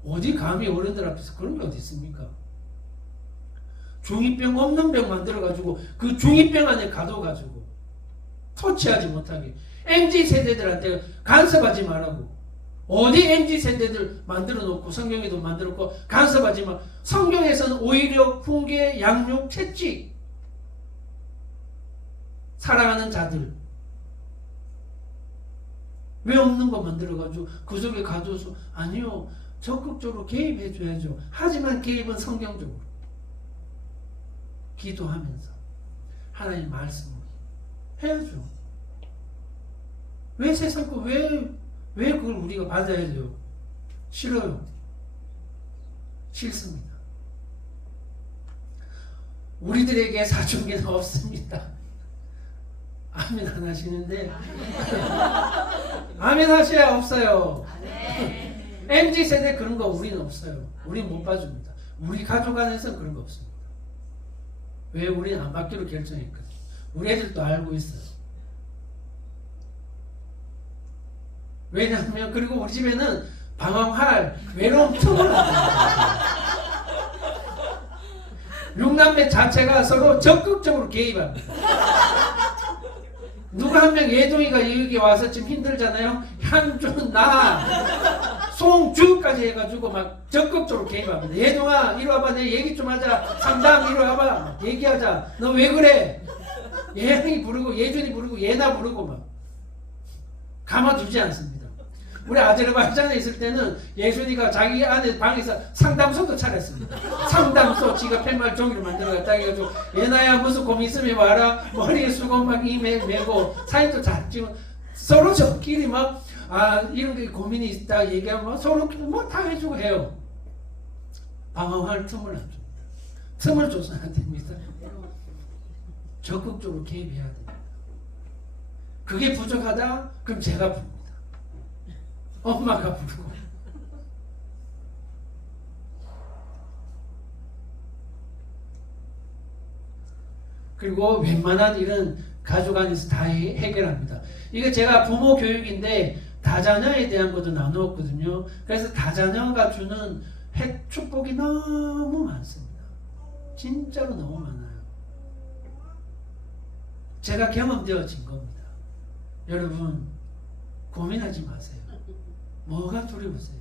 어디 감히 어른들 앞에서 그런 게 어디 있습니까? 중2병 없는 병 만들어가지고 그 중2병 안에 가둬가지고 터치하지 못하게 MZ 세대들한테 간섭하지 말라고 어디 MZ세대들 만들어 놓고 성경에도 만들었고 간섭하지만 성경에서는 오히려 훈계, 양육, 채찍 사랑하는 자들 왜 없는 거 만들어가지고 그 속에 가둬서 아니요 적극적으로 개입해 줘야죠. 하지만 개입은 성경적으로 기도하면서 하나님 말씀으로 해야죠. 왜 세상 거 왜 그걸 우리가 받아야 돼요? 싫어요. 싫습니다. 우리들에게 사춘기는 없습니다. 아멘 안 하시는데 아멘 하셔야 없어요. MZ세대 그런 거 우리는 없어요. 우리는 못 봐줍니다. 우리 가족 안에서 그런 거 없습니다. 왜 우리는 안 받기로 결정했거든요. 우리 애들도 알고 있어요. 왜냐하면 그리고 우리 집에는 방황할 외로움 틈을 안 줍니다. 6남매 자체가 서로 적극적으로 개입합니다. 누가 한 명 예동이가 여기 와서 지금 힘들잖아요. 향준, 나, 송주까지 해가지고 막 적극적으로 개입합니다. 예동아 이리 와봐 내 얘기 좀 하자. 상담 이리 와봐 얘기하자. 너 왜 그래? 예영이 부르고 예준이 부르고 예나 부르고 막 가만두지 않습니다. 우리 아제르바이잔에 있을 때는 예준이가 자기 안에 방에서 상담소도 차렸습니다. 상담소 지가 팻말 종이로 만들어갔다 해가지고 예나야 무슨 고민 있으면 와라. 머리에 수건 막 이메 메고 사진도 잘 찍어 서로 저끼리 막 이런 게 고민이 있다 얘기하면 서로 뭐 다 해주고 해요. 방황할 틈을 안 줍니다. 틈을 줘서는 안 됩니다. 적극적으로 개입해야 됩니다. 그게 부족하다? 그럼 제가 부릅니다. 엄마가 부르고. 그리고 웬만한 일은 가족 안에서 다 해결합니다. 이거 제가 부모 교육인데 다자녀에 대한 것도 나누었거든요. 그래서 다자녀가 주는 축복이 너무 많습니다. 진짜로 너무 많아요. 제가 경험되어진 겁니다. 여러분 고민하지 마세요. 뭐가 두려우세요?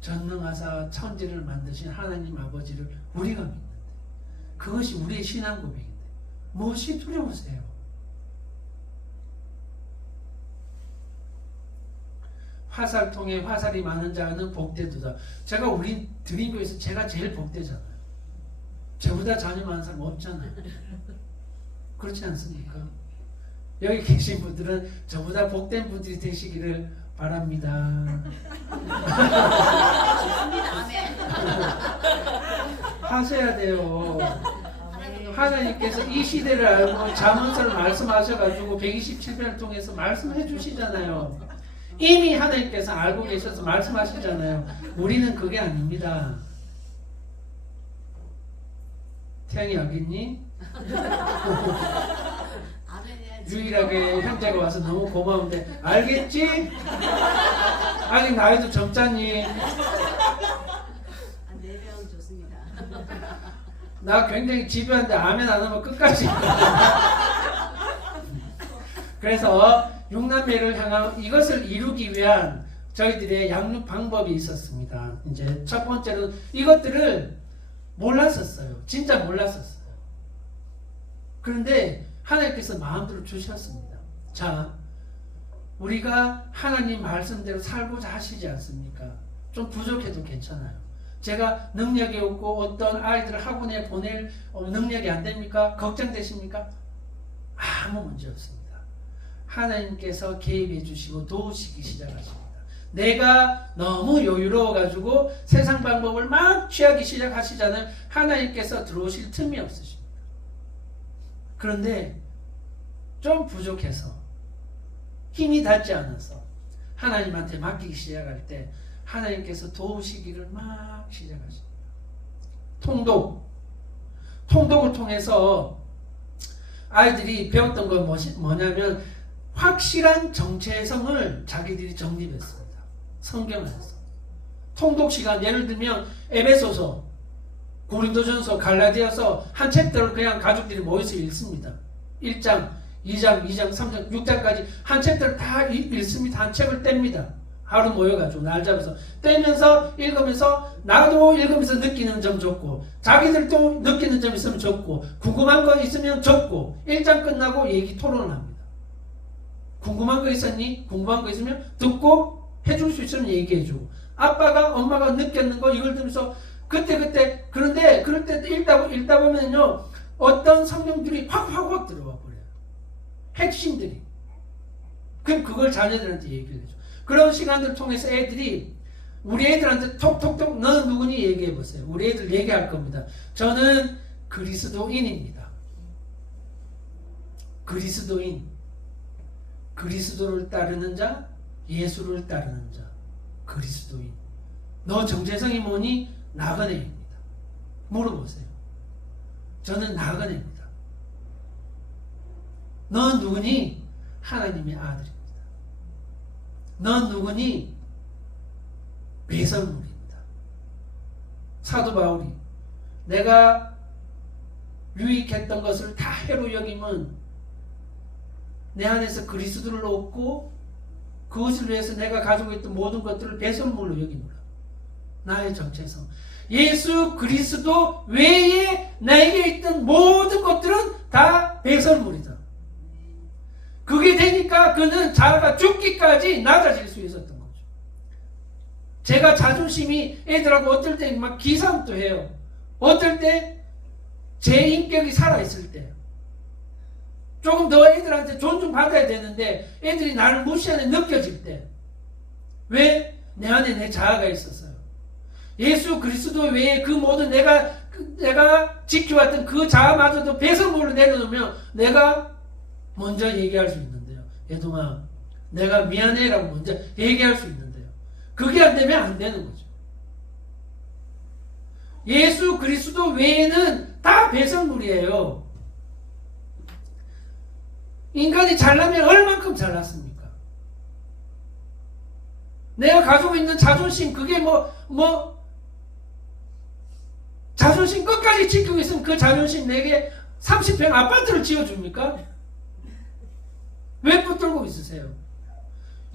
전능하사 천지를 만드신 하나님 아버지를 우리가 믿는데 그것이 우리의 신앙 고백인데 무엇이 두려우세요? 화살통에 화살이 많은 자는 복되도다. 제가 우리 드림교에서 제가 제일 복되잖아요. 저보다 자녀 많은 사람 없잖아요. 그렇지 않습니까? 여기 계신 분들은 저보다 복된 분들이 되시기를 바랍니다. 하셔야 돼요. 하나님께서 이 시대를 알고 잠언서를 말씀하셔가지고 127편을 통해서 말씀해 주시잖아요. 이미 하나님께서 알고 계셔서 말씀하시잖아요. 우리는 그게 아닙니다. 태양이 알겠니? 유일하게 형제가 와서 너무 고마운데 알겠지? 아직 나이도 젊잖니? 4명 좋습니다. 나 굉장히 집요한데 아멘 안 하면 끝까지. 그래서 6남매를 향한 이것을 이루기 위한 저희들의 양육 방법이 있었습니다. 이제 첫 번째로 이것들을 몰랐었어요. 진짜 몰랐었어요. 그런데 하나님께서 마음대로 주셨습니다. 자, 우리가 하나님 말씀대로 살고자 하시지 않습니까? 좀 부족해도 괜찮아요. 제가 능력이 없고 어떤 아이들을 학원에 보낼 능력이 안 됩니까? 걱정되십니까? 아무 문제 없습니다. 하나님께서 개입해 주시고 도우시기 시작하십니다. 내가 너무 여유로워가지고 세상 방법을 막 취하기 시작하시잖아요. 하나님께서 들어오실 틈이 없으십니다. 그런데 좀 부족해서 힘이 닿지 않아서 하나님한테 맡기기 시작할 때 하나님께서 도우시기를 막 시작하십니다. 통독을 통해서 아이들이 배웠던 건 뭐냐면 확실한 정체성을 자기들이 정립했습니다. 성경 안에서. 통독 시간 예를 들면 에베소서, 고린도전서, 갈라디아서 한 챕터를 그냥 가족들이 모여서 읽습니다. 1장, 2장, 3장, 6장까지 한 챕터를 다 읽습니다. 한 책을 뗍니다. 하루 모여가지고 날 잡아서 떼면서 읽으면서 나도 읽으면서 느끼는 점 적고 자기들도 느끼는 점 있으면 적고 궁금한 거 있으면 적고 1장 끝나고 얘기 토론합니다. 궁금한 거 있었니? 궁금한 거 있으면 듣고 해줄 수 있으면 얘기해주고 아빠가 엄마가 느꼈는 거 이걸 들으면서 그때 그런데 그럴 때 읽다 보면요 어떤 성경들이 확 들어와 버려요. 핵심들이. 그럼 그걸 자녀들한테 얘기를 해줘. 그런 시간들을 통해서 애들이 우리 애들한테 톡톡톡 너는 누구니 얘기해 보세요. 우리 애들 얘기할 겁니다. 저는 그리스도인입니다. 그리스도인. 그리스도를 따르는 자, 예수를 따르는 자. 그리스도인. 너 정체성이 뭐니? 나그네입니다. 물어보세요. 저는 나그네입니다. 넌 누구니? 하나님의 아들입니다. 넌 누구니? 배설물입니다. 사도 바울이 내가 유익했던 것을 다 해로 여김은 내 안에서 그리스도를 얻고 그것을 위해서 내가 가지고 있던 모든 것들을 배설물로 여기노라. 나의 정체성. 예수 그리스도 외에 나에게 있던 모든 것들은 다 배설물이다. 그게 되니까 그는 자아가 죽기까지 낮아질 수 있었던 거죠. 제가 자존심이 애들하고 어떨 때 막 기싸움도 해요. 어떨 때 제 인격이 살아있을 때 조금 더 애들한테 존중받아야 되는데 애들이 나를 무시하는 느껴질 때 왜? 내 안에 내 자아가 있었어요. 예수 그리스도 외에 그 모든 내가 지켜왔던 그 자아마저도 배설물로 내려놓으면 내가 먼저 얘기할 수 있는데요. 얘동아 내가 미안해 라고 먼저 얘기할 수 있는데요. 그게 안 되면 안 되는 거죠. 예수 그리스도 외에는 다 배설물이에요. 인간이 잘나면 얼만큼 잘났습니까? 내가 가지고 있는 자존심 그게 자존심 끝까지 지키고 있으면 그 자존심 내게 30평 아파트를 지어줍니까? 왜 붙들고 있으세요?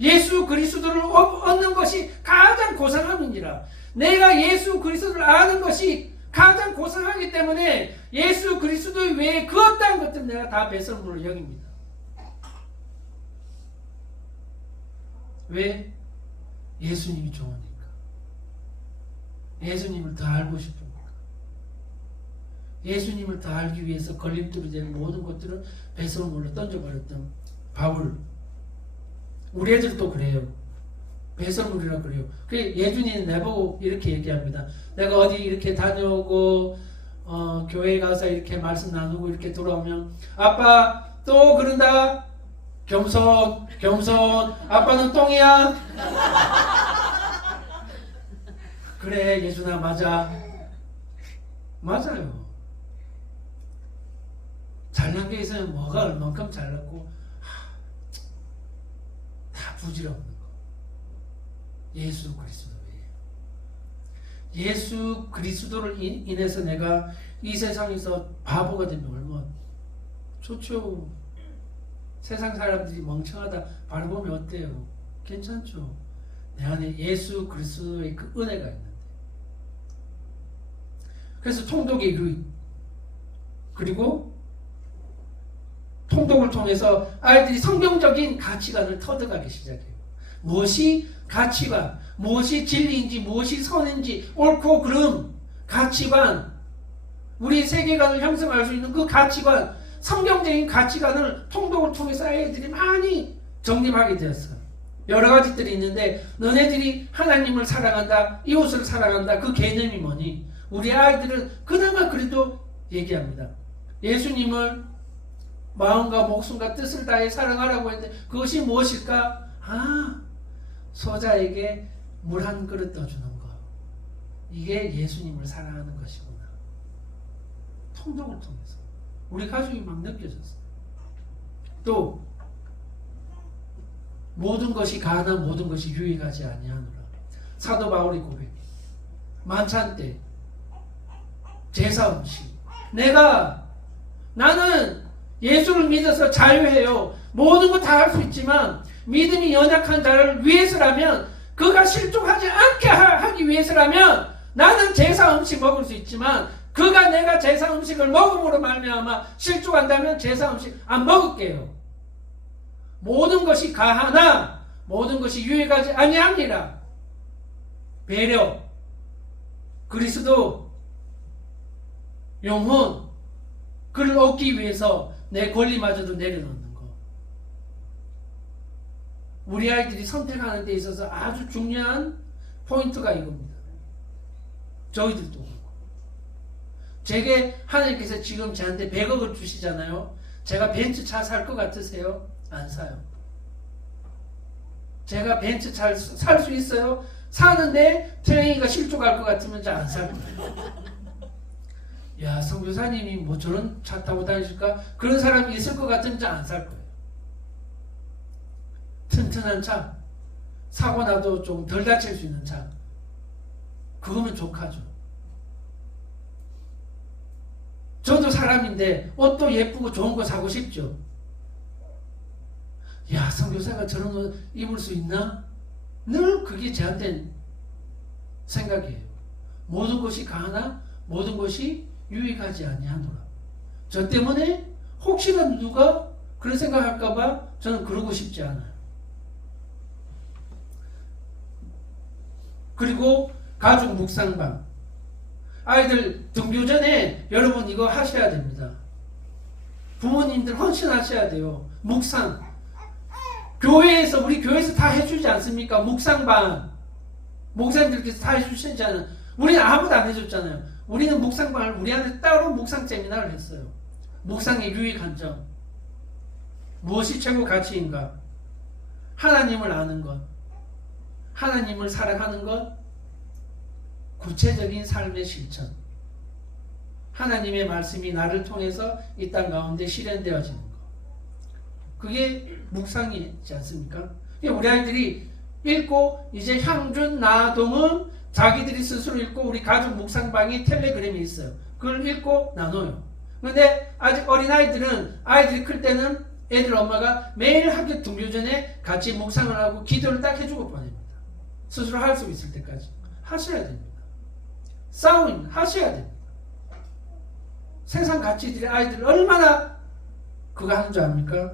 예수 그리스도를 얻는 것이 가장 고상함이니라. 내가 예수 그리스도를 아는 것이 가장 고상하기 때문에 예수 그리스도 외에 그 어떠한 것들은 내가 다 배설물로 여깁니다. 왜? 예수님이 좋으니까. 예수님을 더 알고 싶으니까. 예수님을 더 알기 위해서 걸림돌이 되는 모든 것들은 배설물로 던져버렸던 바울. 우리 애들도 그래요. 배설물이라 그래요. 그 예준이는 내보고 이렇게 얘기합니다. 내가 어디 이렇게 다녀오고 교회 가서 이렇게 말씀 나누고 이렇게 돌아오면 아빠 또 그런다. 겸손 아빠는 똥이야. 그래 예준아 맞아요. 잘난 게 있으면 뭐가 얼만큼 잘났고 다 부질없는 거. 예수 그리스도 외에. 예수 그리스도를 인해서 내가 이 세상에서 바보가 되면 얼마나 좋죠. 세상 사람들이 멍청하다 바라보면 어때요? 괜찮죠. 내 안에 예수 그리스도의 그 은혜가 있는데. 그래서 통독의 의 그리고 통독을 통해서 아이들이 성경적인 가치관을 터득하기 시작해요. 무엇이 가치관, 무엇이 진리인지, 무엇이 선인지, 옳고 그름, 가치관, 우리 세계관을 형성할 수 있는 그 가치관, 성경적인 가치관을 통독을 통해서 아이들이 많이 정립하게 되었어요. 여러 가지들이 있는데 너네들이 하나님을 사랑한다, 이웃을 사랑한다, 그 개념이 뭐니? 우리 아이들은 그나마 그래도 얘기합니다. 예수님을 마음과 목숨과 뜻을 다해 사랑하라고 했는데 그것이 무엇일까? 소자에게 물 한 그릇 떠주는 것. 이게 예수님을 사랑하는 것이구나. 통독을 통해서 우리 가족이 막 느껴졌어요. 또 모든 것이 가나 모든 것이 유익하지 아니하노라. 사도 바울의 고백. 만찬 때 제사 음식. 나는 예수를 믿어서 자유해요. 모든 거 다 할 수 있지만 믿음이 연약한 자를 위해서라면 그가 실족하지 않게 하기 위해서라면 나는 제사 음식 먹을 수 있지만 그가 내가 제사 음식을 먹음으로 말미암아 실족한다면 제사 음식 안 먹을게요. 모든 것이 가하나 모든 것이 유익하지 아니합니다. 배려, 그리스도, 영혼, 그를 얻기 위해서 내 권리마저도 내려놓는 거. 우리 아이들이 선택하는 데 있어서 아주 중요한 포인트가 이겁니다. 저희들도 그렇고. 제게 하나님께서 지금 저한테 100억을 주시잖아요. 제가 벤츠 차 살 것 같으세요? 안 사요. 제가 벤츠 차 살 수 있어요? 사는데 트레이가 실족할 것 같으면 잘 안 살 거예요. 야, 선교사님이 뭐 저런 차 타고 다니실까? 그런 사람이 있을 것 같으면 잘 안 살 거예요. 튼튼한 차, 사고 나도 좀 덜 다칠 수 있는 차, 그거면 족하죠. 저도 사람인데 옷도 예쁘고 좋은 거 사고 싶죠. 야, 선교사가 저런 옷 입을 수 있나? 늘 그게 저한테 생각이에요. 모든 것이 가하나 모든 것이 유익하지 아니하노라. 저 때문에 혹시나 누가 그런 생각할까봐 저는 그러고 싶지 않아요. 그리고 가족 묵상방. 아이들 등교 전에 여러분 이거 하셔야 됩니다. 부모님들 헌신하셔야 돼요. 묵상. 교회에서 우리 교회에서 다 해주지 않습니까? 묵상방. 목사님들께서 다 해주시잖아요. 우리는 아무도 안 해줬잖아요. 우리는 묵상방을 우리 안에 따로 묵상 세미나를 했어요. 묵상의 유익한 점. 무엇이 최고 가치인가? 하나님을 아는 것. 하나님을 사랑하는 것. 구체적인 삶의 실천. 하나님의 말씀이 나를 통해서 이 땅 가운데 실현되어지는 것. 그게 묵상이지 않습니까? 우리 아이들이 읽고 이제 향준 나동은 자기들이 스스로 읽고 우리 가족 묵상방이 텔레그램이 있어요. 그걸 읽고 나눠요. 그런데 아직 어린아이들은 아이들이 클 때는 애들 엄마가 매일 학교 등교 전에 같이 묵상을 하고 기도를 딱 해주고 보냅니다. 스스로 할 수 있을 때까지 하셔야 됩니다. 싸움 하셔야 됩니다. 세상 가치들이 아이들 얼마나 그거 하는 줄 압니까?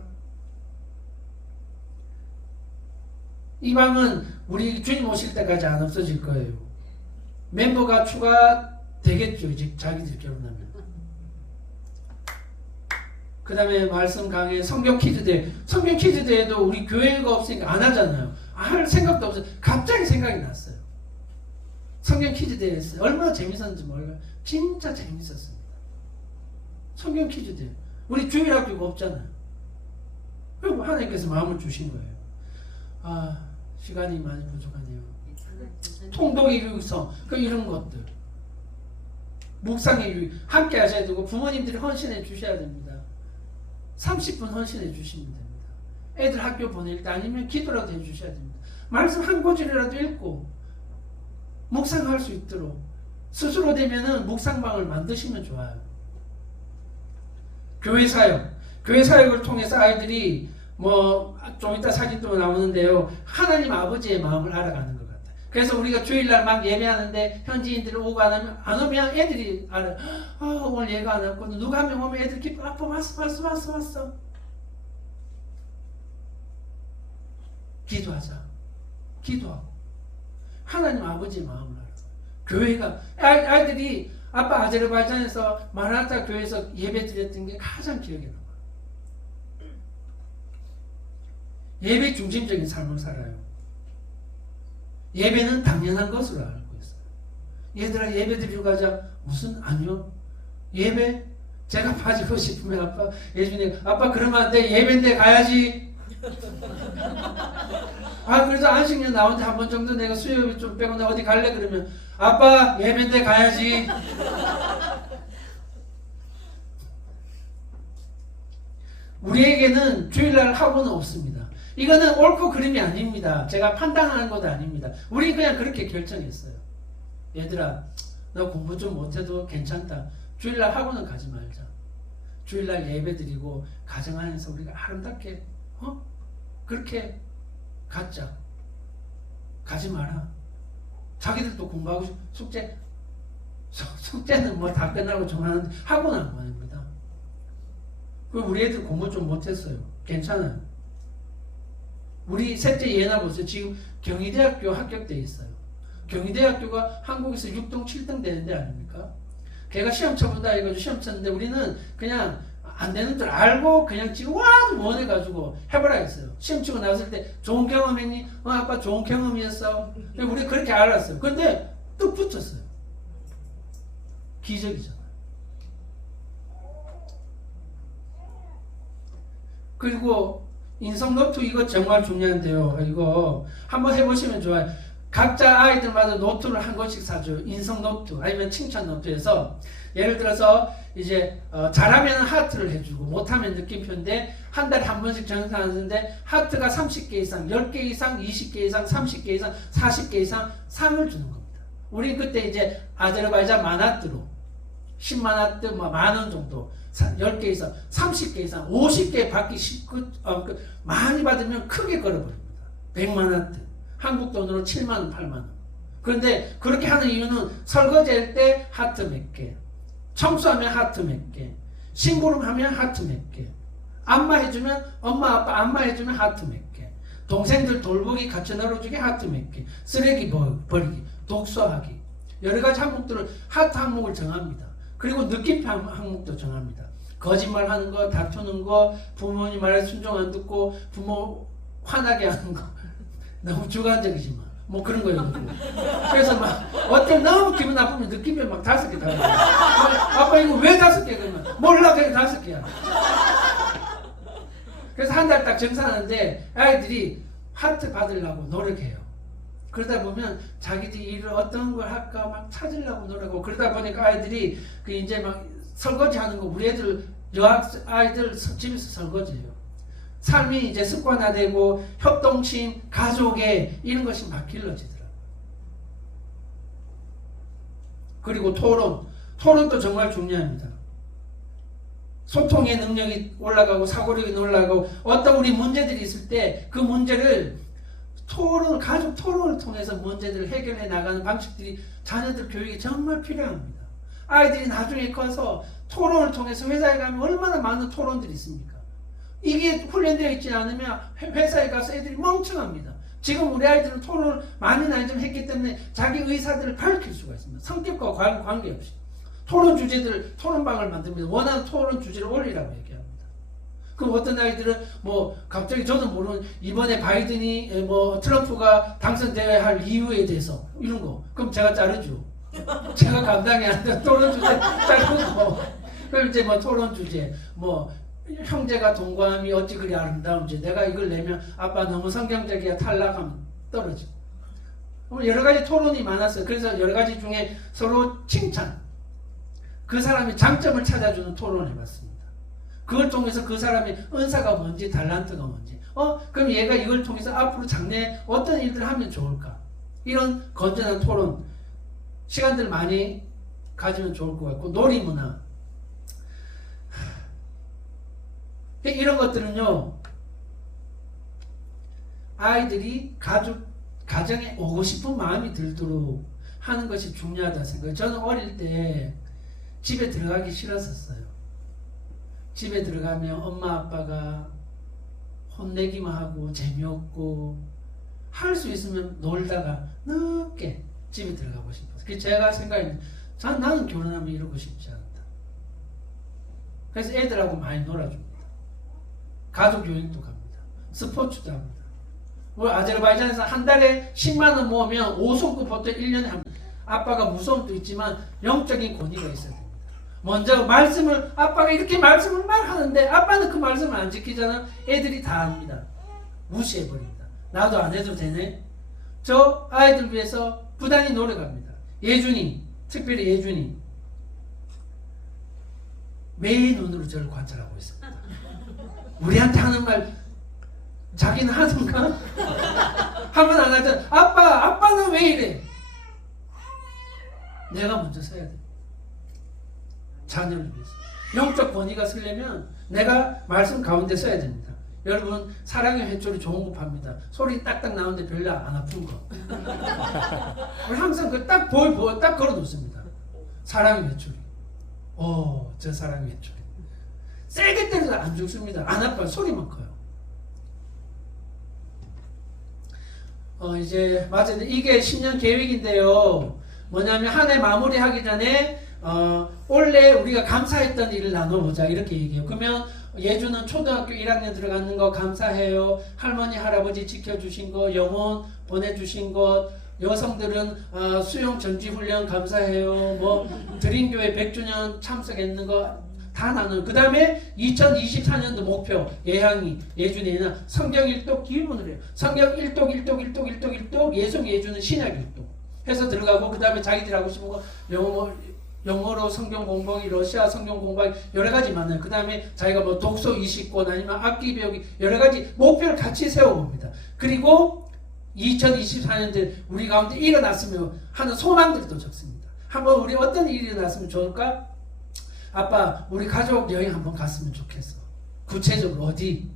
이 방은 우리 주님 오실 때까지 안 없어질 거예요. 멤버가 추가되겠죠. 이제 자기들 결혼하면. 그 다음에 말씀 강의, 성경 퀴즈대. 성경 퀴즈대에도 우리 교회가 없으니까 안 하잖아요. 할 생각도 없어요. 갑자기 생각이 났어요. 성경 퀴즈대회 했어요. 얼마나 재밌었는지 몰라요. 진짜 재밌었습니다. 성경 퀴즈대회. 우리 주일학교가 없잖아요. 그리고 하나님께서 마음을 주신 거예요. 아, 시간이 많이 부족하네요. 통독의 유익성, 이런 것들. 묵상의 유익. 함께 하셔야 되고 부모님들이 헌신해 주셔야 됩니다. 30분 헌신해 주시면 됩니다. 애들 학교 보낼 때 아니면 기도라도 해 주셔야 됩니다. 말씀 한 구절이라도 읽고 묵상할 수 있도록 스스로 되면은 묵상방을 만드시면 좋아요. 교회 사역. 교회 사역을 통해서 아이들이 좀 이따 사진도 나오는데요. 하나님 아버지의 마음을 알아가는 것 같아요. 그래서 우리가 주일날 막 예배하는데 현지인들이 오고 안 오면 애들이 알아요. 아, 오늘 예가 안 왔거든. 누가 한 명 오면 애들 기뻐. 아빠 왔어. 기도하자. 기도하고. 하나님 아버지의 마음을 알아요. 교회가, 아이들이 아빠 아제르바이잔에서 마라타 교회에서 예배 드렸던 게 가장 기억에 남아요. 예배 중심적인 삶을 살아요. 예배는 당연한 것으로 알고 있어요. 얘들아 예배 드리러 가자. 무슨 아니요. 예배? 제가 빠지고 싶으면 아빠 예수님 아빠 그러면 안 돼. 예배인데 가야지. 아 그래서 안식년 나오는데 한 번 정도 내가 수요일 좀 빼고 나 어디 갈래 그러면 아빠 예배인데 가야지. 우리에게는 주일날 학원은 없습니다. 이거는 옳고 그름이 아닙니다. 제가 판단하는 것도 아닙니다. 우리 그냥 그렇게 결정했어요. 얘들아 너 공부 좀 못해도 괜찮다. 주일날 학원은 가지 말자. 주일날 예배 드리고 가정 안에서 우리가 아름답게 그렇게 갖자. 가지 마라. 자기들도 공부하고 숙제는 뭐 다 끝나고 좀 하는데 학원 안 보냅니다. 우리 애들 공부 좀 못했어요. 괜찮아요. 우리 셋째 얘나 보세요. 지금 경희대학교 합격돼 있어요. 경희대학교가 한국에서 6등, 7등 되는 데 아닙니까? 걔가 시험 쳐본다 해가지고 시험 쳤는데 우리는 그냥 안 되는 줄 알고 그냥 지금 와도 원해가지고 해보라 했어요. 시험 치고 나왔을 때 좋은 경험했니? 아빠 좋은 경험이었어. 우리 그렇게 알았어요. 근데 또 붙였어요. 기적이잖아요. 그리고 인성 노트 이거 정말 중요한데요. 이거 한번 해보시면 좋아요. 각자 아이들마다 노트를 한 권씩 사줘요. 인성 노트 아니면 칭찬 노트에서 예를 들어서 이제 잘하면 하트를 해주고 못하면 느낌표인데 한 달에 한 번씩 정산하는데 하트가 30개 이상, 10개 이상, 20개 이상, 30개 이상, 40개 이상 상을 주는 겁니다. 우리 그때 이제 아제르바이잔 마나트로 10만하트 뭐 만원 정도 10개 이상, 30개 이상, 50개 받기 많이 받으면 크게 걸어버립니다. 100만하트 한국 돈으로 7만원, 8만원. 그런데 그렇게 하는 이유는 설거지할 때 하트 몇 개, 청소하면 하트 몇 개, 심부름하면 하트 몇 개, 안마 해주면 엄마 아빠 안마 해주면 하트 몇 개, 동생들 돌보기 같이 놀아주기 하트 몇 개, 쓰레기 버리기, 독서하기 여러 가지 항목들을 하트 항목을 정합니다. 그리고 느낌표 항목도 정합니다. 거짓말하는 거, 다투는 거, 부모님 말에 순종 안 듣고 부모 화나게 하는 거 너무 주관적이지만 뭐 그런 거예요. 그래서 막 어떤 너무 기분 나쁘면 느낌표 막 5개 달아요. 아빠 이거 왜 5개 그러면 몰라 그냥 5개야. 그래서 한 달 딱 정산하는데 아이들이 하트 받으려고 노력해요. 그러다 보면 자기들이 일을 어떤 걸 할까 막 찾으려고 노력하고 그러다 보니까 아이들이 그 이제 막 설거지 하는 거 우리 애들 여학생 아이들 집에서 설거지해요. 삶이 이제 습관화되고 협동심, 가족에 이런 것이 막 길러지더라고요. 그리고 토론도 정말 중요합니다. 소통의 능력이 올라가고 사고력이 올라가고 어떤 우리 문제들이 있을 때 그 문제를 가족 토론을 통해서 문제들을 해결해 나가는 방식들이 자녀들 교육에 정말 필요합니다. 아이들이 나중에 커서 토론을 통해서 회사에 가면 얼마나 많은 토론들이 있습니까? 이게 훈련되어 있지 않으면 회사에 가서 애들이 멍청합니다. 지금 우리 아이들은 토론을 많이나 좀 했기 때문에 자기 의사들을 밝힐 수가 있습니다. 성격과 관계없이. 토론방을 만듭니다. 원하는 토론 주제를 올리라고 얘기합니다. 그럼 어떤 아이들은 뭐 갑자기 저도 모르는 이번에 바이든이 뭐 트럼프가 당선되어야 할 이유에 대해서 이런 거 그럼 제가 자르죠. 제가 감당이 안 되는 토론 주제 자르고 그럼 이제 뭐 토론 주제 뭐 형제가 동거함이 어찌 그리 아름다운지 내가 이걸 내면 아빠 너무 성경적이야 탈락하면 떨어져. 여러 가지 토론이 많았어요. 그래서 여러 가지 중에 서로 칭찬 그 사람의 장점을 찾아주는 토론을 해봤습니다. 그걸 통해서 그 사람의 은사가 뭔지 달란트가 뭔지 그럼 얘가 이걸 통해서 앞으로 장래에 어떤 일들을 하면 좋을까 이런 건전한 토론 시간들 많이 가지면 좋을 것 같고 놀이문화 이런 것들은요 아이들이 가정에 오고 싶은 마음이 들도록 하는 것이 중요하다 생각해요. 저는 어릴 때 집에 들어가기 싫었었어요. 집에 들어가면 엄마 아빠가 혼내기만 하고 재미없고 할 수 있으면 놀다가 늦게 집에 들어가고 싶었어요. 그래서 제가 생각했는데 나는 결혼하면 이러고 싶지 않다. 그래서 애들하고 많이 놀아줍니다. 가족 여행도 갑니다. 스포츠도 합니다. 우리 아제르바이잔에서 한 달에 10만원 모으면 5성급 호텔 1년에 합니다. 아빠가 무서움도 있지만 영적인 권위가 있어야 됩니다. 먼저 아빠가 이렇게 말씀을 막 하는데 아빠는 그 말씀을 안 지키잖아. 애들이 다 합니다. 무시해버립니다. 나도 안 해도 되네. 저 아이들 위해서 부단히 노력합니다. 예준이 특별히 예준이 매일 눈으로 저를 관찰하고 있습니다. 우리한테 하는 말 자기는 하던가? 하면 안 하잖아. 아빠는 왜 이래? 내가 먼저 서야 돼. 자녀를 위해서. 영적 권위가 쓰려면 내가 말씀 가운데 서야 됩니다. 여러분 사랑의 회초리 좋은 거 팝니다. 소리 딱딱 나오는데 별로 안 아픈 거. 우리 항상 그 딱 딱 걸어 놓습니다. 사랑의 회초리. 저 사랑의 회초리. 세게 때려도 안 죽습니다. 안 아파요. 소리만 커요. 이제 맞아요. 이게 10년 계획인데요. 뭐냐면 한 해 마무리하기 전에 올해 우리가 감사했던 일을 나눠보자 이렇게 얘기해요. 그러면 예주는 초등학교 1학년 들어가는 거 감사해요. 할머니 할아버지 지켜주신 거, 영혼 보내주신 것, 여성들은 수영 전지훈련 감사해요. 뭐 드림교회 100주년 참석했는 거 다 나눠요. 그 다음에 2024년도 목표 예향이 예준이나 성경 1독 기본으로 해요. 성경 1독 예송 예주는 신약 1독 해서 들어가고 그 다음에 자기들 하고 싶은 거 영어로 성경 공부하기, 러시아 성경 공부하기 여러 가지 많아요. 그 다음에 자기가 뭐 독서 20권 아니면 악기 배우기 여러 가지 목표를 같이 세워봅니다. 그리고 2024년대 우리 가운데 일어났으면 하는 소망들이 또 적습니다. 한번 우리 어떤 일이 일어났으면 좋을까? 아빠 우리 가족 여행 한번 갔으면 좋겠어. 구체적으로 어디?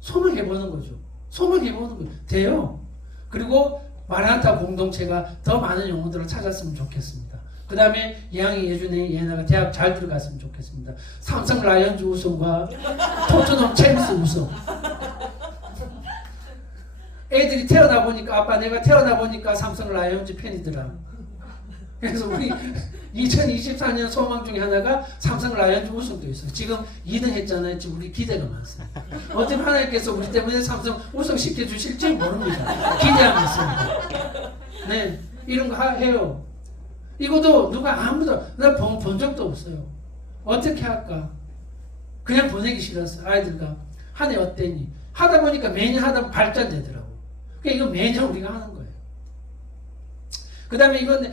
손을 해보는 거죠. 손을 해보는 거예요. 돼요. 그리고 마라나타 공동체가 더 많은 영혼들을 찾았으면 좋겠습니다. 그 다음에 예양이 예준이 예나가 대학 잘 들어갔으면 좋겠습니다. 삼성 라이언즈 우승과 토트넘 챔스 우승. 애들이 태어나 보니까 아빠 내가 태어나 보니까 삼성 라이언즈 팬이더라. 그래서 우리 2024년 소망 중에 하나가 삼성 라이언즈 우승도 있어요. 지금 2등 했잖아요. 지금 우리 기대가 많습니다. 어떻게 하나님께서 우리 때문에 삼성 우승시켜 주실지 모릅니다. 기대하고 있습니다. 네, 이런 거 해요. 이것도 누가 아무도 나 본 적도 없어요. 어떻게 할까? 그냥 보내기 싫었어요. 아이들과 한 해 어땠니? 하다 보니까 매년 하다 발전되더라고. 그러니까 이거 매년 우리가 하는 거예요. 그 다음에 이건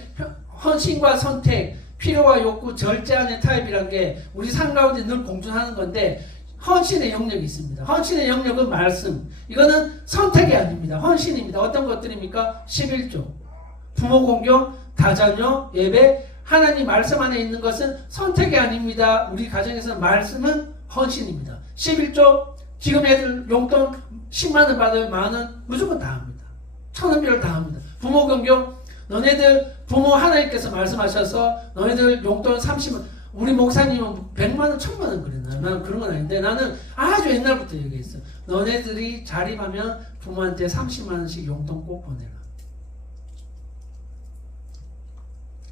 헌신과 선택, 필요와 욕구, 절제하는 타입이란 게 우리 삶 가운데 늘 공존하는 건데 헌신의 영역이 있습니다. 헌신의 영역은 말씀. 이거는 선택이 아닙니다. 헌신입니다. 어떤 것들입니까? 11조. 부모 공경, 다자녀, 예배, 하나님 말씀 안에 있는 것은 선택이 아닙니다. 우리 가정에서 말씀은 헌신입니다. 11조, 지금 애들 용돈 10만원 받아요. 만원 무조건 다 합니다. 1,000원별 다 합니다. 부모 공경, 너네들 부모 하나님께서 말씀하셔서 너희들 용돈 30만 우리 목사님은 100만원 1000만원 그랬나요? 나는 그런 건 아닌데 나는 아주 옛날부터 얘기했어. 너네들이 자립하면 부모한테 30만원씩 용돈 꼭 보내라.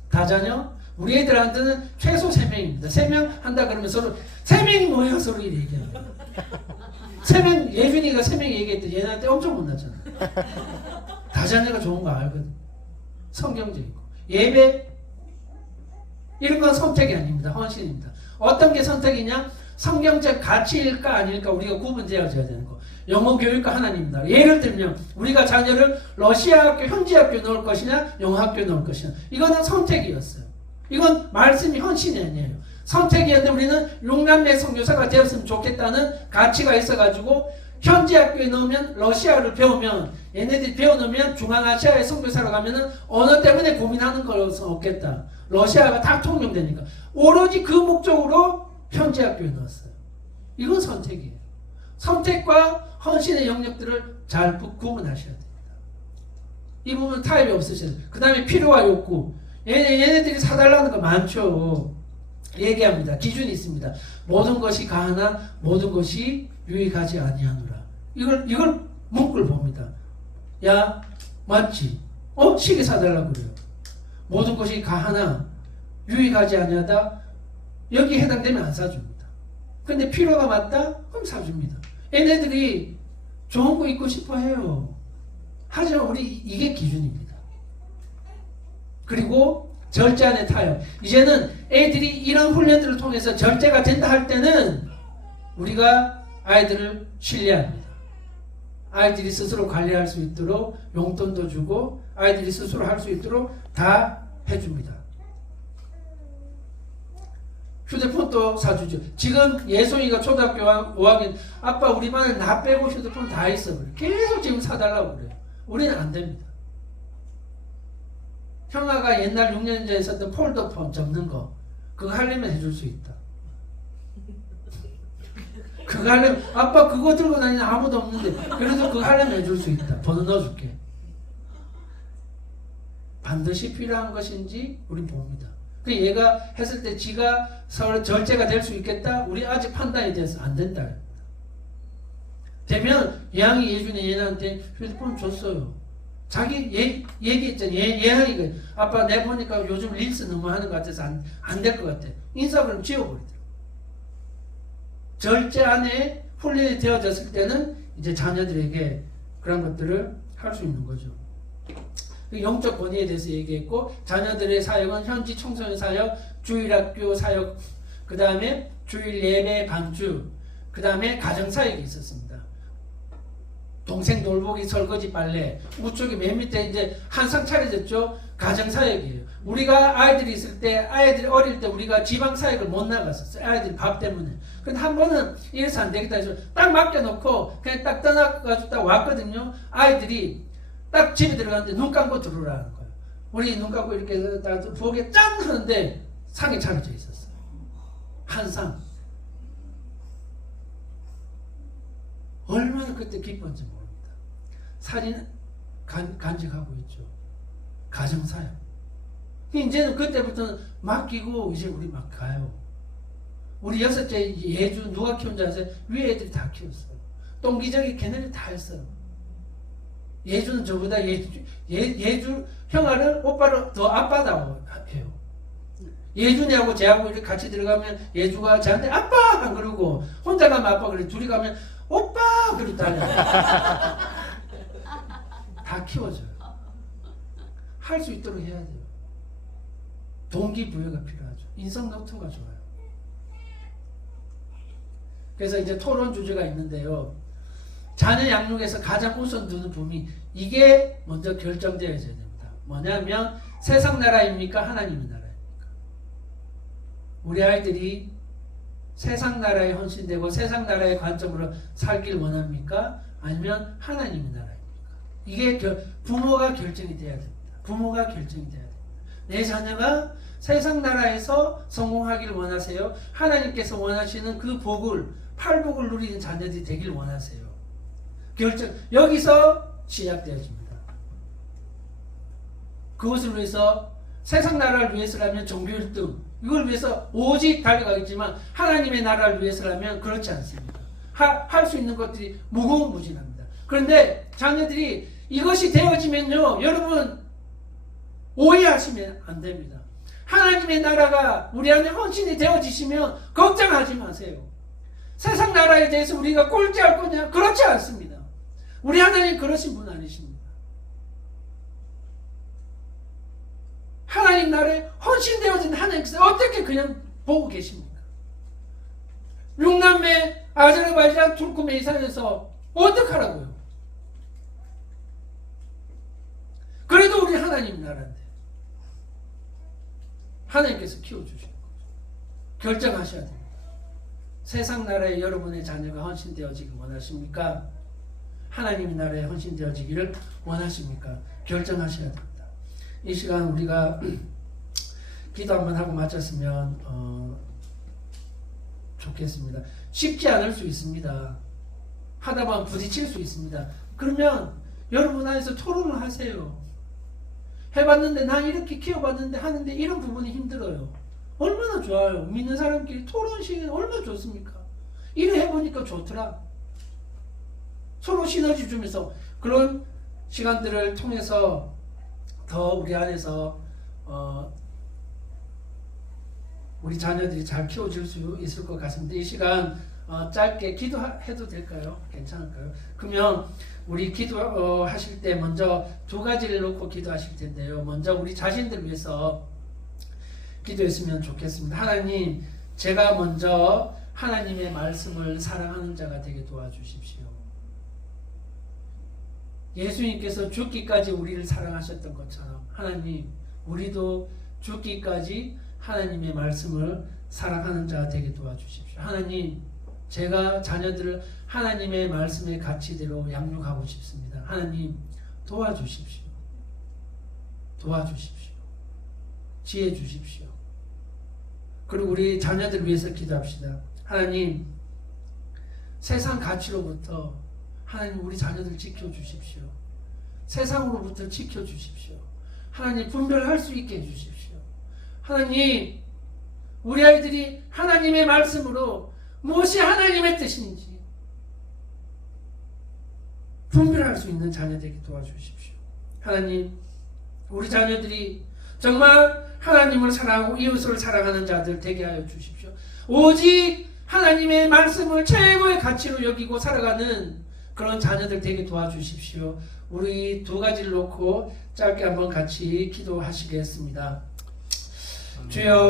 다자녀? 우리 애들한테는 최소 3명입니다. 3명 한다 그러면 서로 3명이 뭐야 서로 얘기하는 거야. 3명 예준이가 3명 얘기했더니 얘한테 엄청 혼났잖아. 다자녀가 좋은 거 알거든. 성경적이고 예배 이런 건 선택이 아닙니다. 헌신입니다. 어떤 게 선택이냐? 성경적 가치일까 아닐까 우리가 구분되어져야 되는 거. 영어 교육과 하나님입니다. 예를 들면 우리가 자녀를 러시아 학교, 현지 학교 넣을 것이냐 영어 학교 넣을 것이냐 이거는 선택이었어요. 이건 말씀이 헌신이 아니에요. 선택이었는데 우리는 6남매 선교사가 되었으면 좋겠다는 가치가 있어가지고 현지 학교에 넣으면 러시아를 배우면 얘네들이 배워놓으면 중앙아시아의 선교사로 가면은 언어 때문에 고민하는 것은 없겠다. 러시아가 다 통용되니까 오로지 그 목적으로 현지 학교에 넣었어요. 이건 선택이에요. 선택과 헌신의 영역들을 잘 구분하셔야 됩니다. 이 부분 타협이 없으셔야 돼요. 그 다음에 필요와 욕구. 얘네들이 사달라는 거 많죠. 얘기합니다. 기준이 있습니다. 모든 것이 가하나 모든 것이 유익하지 아니하노라. 이걸 문구를 봅니다. 야 맞지? 시계 사달라고 그래요. 모든 것이 가하나 유익하지 아니하다. 여기 해당되면 안 사줍니다. 근데 필요가 맞다? 그럼 사줍니다. 얘네들이 좋은 거 입고 싶어 해요. 하지만 우리 이게 기준입니다. 그리고 절제안의 타협. 이제는 애들이 이런 훈련들을 통해서 절제가 된다 할 때는 우리가 아이들을 신뢰합니다. 아이들이 스스로 관리할 수 있도록 용돈도 주고 아이들이 스스로 할 수 있도록 다 해줍니다. 휴대폰도 사주죠. 지금 예송이가 초등학교 5학년 아빠 우리 반에 나 빼고 휴대폰 다 있어 그래. 계속 지금 사달라고 그래요. 우리는 안 됩니다. 형아가 옛날 6년 전에 썼던 폴더폰 접는 거 그거 하려면 해줄 수 있다. 그거 그거 하려면 아빠 그거 들고 다니는 아무도 없는데 그래도 그거 하려면 해줄 수 있다. 번호 넣어줄게. 반드시 필요한 것인지 우린 봅니다. 그 얘가 했을 때 지가 절제가 될 수 있겠다? 우리 아직 판단이 돼서 안 된다. 되면 예항이 예준이 얘한테 휴대폰 줬어요. 자기 얘기했잖아. 예항이가 아빠 내 보니까 요즘 릴스 너무 하는 것 같아서 안 될 것 같아. 인스타그램 지워버리더라. 절제 안에 훈련이 되어졌을 때는 이제 자녀들에게 그런 것들을 할 수 있는 거죠. 영적 권위에 대해서 얘기했고 자녀들의 사역은 현지 청소년 사역, 주일학교 사역, 그 다음에 주일 예배 반주, 그 다음에 가정 사역이 있었습니다. 동생 돌보기, 설거지, 빨래. 우측에 맨 밑에 이제 한상 차려졌죠. 가정 사역이에요. 우리가 아이들이 있을 때, 아이들이 어릴 때 우리가 지방 사역을 못 나갔었어요. 아이들 밥 때문에. 근데 한 번은 이래서 안 되겠다 해서 딱 맡겨놓고 그냥 딱 떠나가지고 딱 왔거든요. 아이들이 딱 집에 들어갔는데 눈 감고 들어오라는 거예요. 우리 눈 감고 이렇게 해서 딱 부엌에 짠 하는데 상이 차려져 있었어요. 한 상. 얼마나 그때 기뻤는지 모릅니다. 사진 간직하고 있죠. 가정사역. 이제는 그때부터는 맡기고 이제 우리 막 가요. 우리 6째 예주 누가 키운지 아세요? 위에 애들이 다 키웠어요. 똥기저귀 걔네들 다 했어요. 예주는 저보다 예주 형아를 오빠를 더 아빠다고 해요. 예준이하고 쟤하고 이렇게 같이 들어가면 예주가 저한테 아빠 안 그러고 혼자 가면 아빠 그래. 둘이 가면 오빠 그러고 다녀. 다 키워줘요. 할 수 있도록 해야 돼요. 동기부여가 필요하죠. 인성노트가 좋아요. 그래서 이제 토론 주제가 있는데요. 자녀 양육에서 가장 우선 두는 부분이 이게 먼저 결정되어야 됩니다. 뭐냐면 세상 나라입니까? 하나님의 나라입니까? 우리 아이들이 세상 나라에 헌신되고 세상 나라의 관점으로 살길 원합니까? 아니면 하나님의 나라입니까? 이게 부모가 결정이 돼야 됩니다. 부모가 결정이 돼야 됩니다. 내 자녀가 세상 나라에서 성공하기를 원하세요? 하나님께서 원하시는 그 복을, 팔복을 누리는 자녀들이 되길 원하세요? 결정, 여기서 시작되어집니다. 그것을 위해서 세상 나라를 위해서라면 종교 1등, 이걸 위해서 오직 달려가겠지만 하나님의 나라를 위해서라면 그렇지 않습니다. 할 수 있는 것들이 무궁무진합니다. 그런데 자녀들이 이것이 되어지면요, 여러분 오해하시면 안 됩니다. 하나님의 나라가 우리 안에 헌신이 되어지시면 걱정하지 마세요. 세상 나라에 대해서 우리가 꼴찌할 거냐? 그렇지 않습니다. 우리 하나님 그러신 분 아니십니다. 하나님 나라에 헌신되어진 하나님께서 어떻게 그냥 보고 계십니까? 6남매 아제르바이잔 투르크메니스탄에서 어떡하라고요? 그래도 우리 하나님 나라인데 하나님께서 키워주시는 거죠. 결정하셔야 됩니다. 세상 나라에 여러분의 자녀가 헌신되어지길 원하십니까? 하나님의 나라에 헌신되어지기를 원하십니까? 결정하셔야 됩니다. 이 시간 우리가 기도 한번 하고 마쳤으면 좋겠습니다. 쉽지 않을 수 있습니다. 하다 보면 부딪힐 수 있습니다. 그러면 여러분 안에서 토론을 하세요. 해봤는데 난 이렇게 키워봤는데 하는데 이런 부분이 힘들어요. 얼마나 좋아요. 믿는 사람끼리 토론 시간 얼마나 좋습니까? 이래 해보니까 좋더라. 서로 시너지 주면서 그런 시간들을 통해서 더 우리 안에서 우리 자녀들이 잘 키워질 수 있을 것 같습니다. 이 시간 짧게 기도해도 될까요? 괜찮을까요? 그러면 우리 기도하실 때 먼저 두 가지를 놓고 기도하실 텐데요. 먼저 우리 자신들 위해서 기도했으면 좋겠습니다. 하나님, 제가 먼저 하나님의 말씀을 사랑하는 자가 되게 도와주십시오. 예수님께서 죽기까지 우리를 사랑하셨던 것처럼 하나님, 우리도 죽기까지 하나님의 말씀을 사랑하는 자가 되게 도와주십시오. 하나님, 제가 자녀들을 하나님의 말씀의 가치대로 양육하고 싶습니다. 하나님, 도와주십시오. 도와주십시오. 지혜 주십시오. 그리고 우리 자녀들 위해서 기도합시다. 하나님, 세상 가치로부터 하나님 우리 자녀들 지켜주십시오. 세상으로부터 지켜주십시오. 하나님 분별할 수 있게 해주십시오. 하나님 우리 아이들이 하나님의 말씀으로 무엇이 하나님의 뜻인지 분별할 수 있는 자녀 되게 도와주십시오. 하나님 우리 자녀들이 정말 하나님을 사랑하고 이웃을 사랑하는 자들 되게 하여 주십시오. 오직 하나님의 말씀을 최고의 가치로 여기고 살아가는 그런 자녀들 되게 도와주십시오. 우리 두 가지를 놓고 짧게 한번 같이 기도하시겠습니다. 주여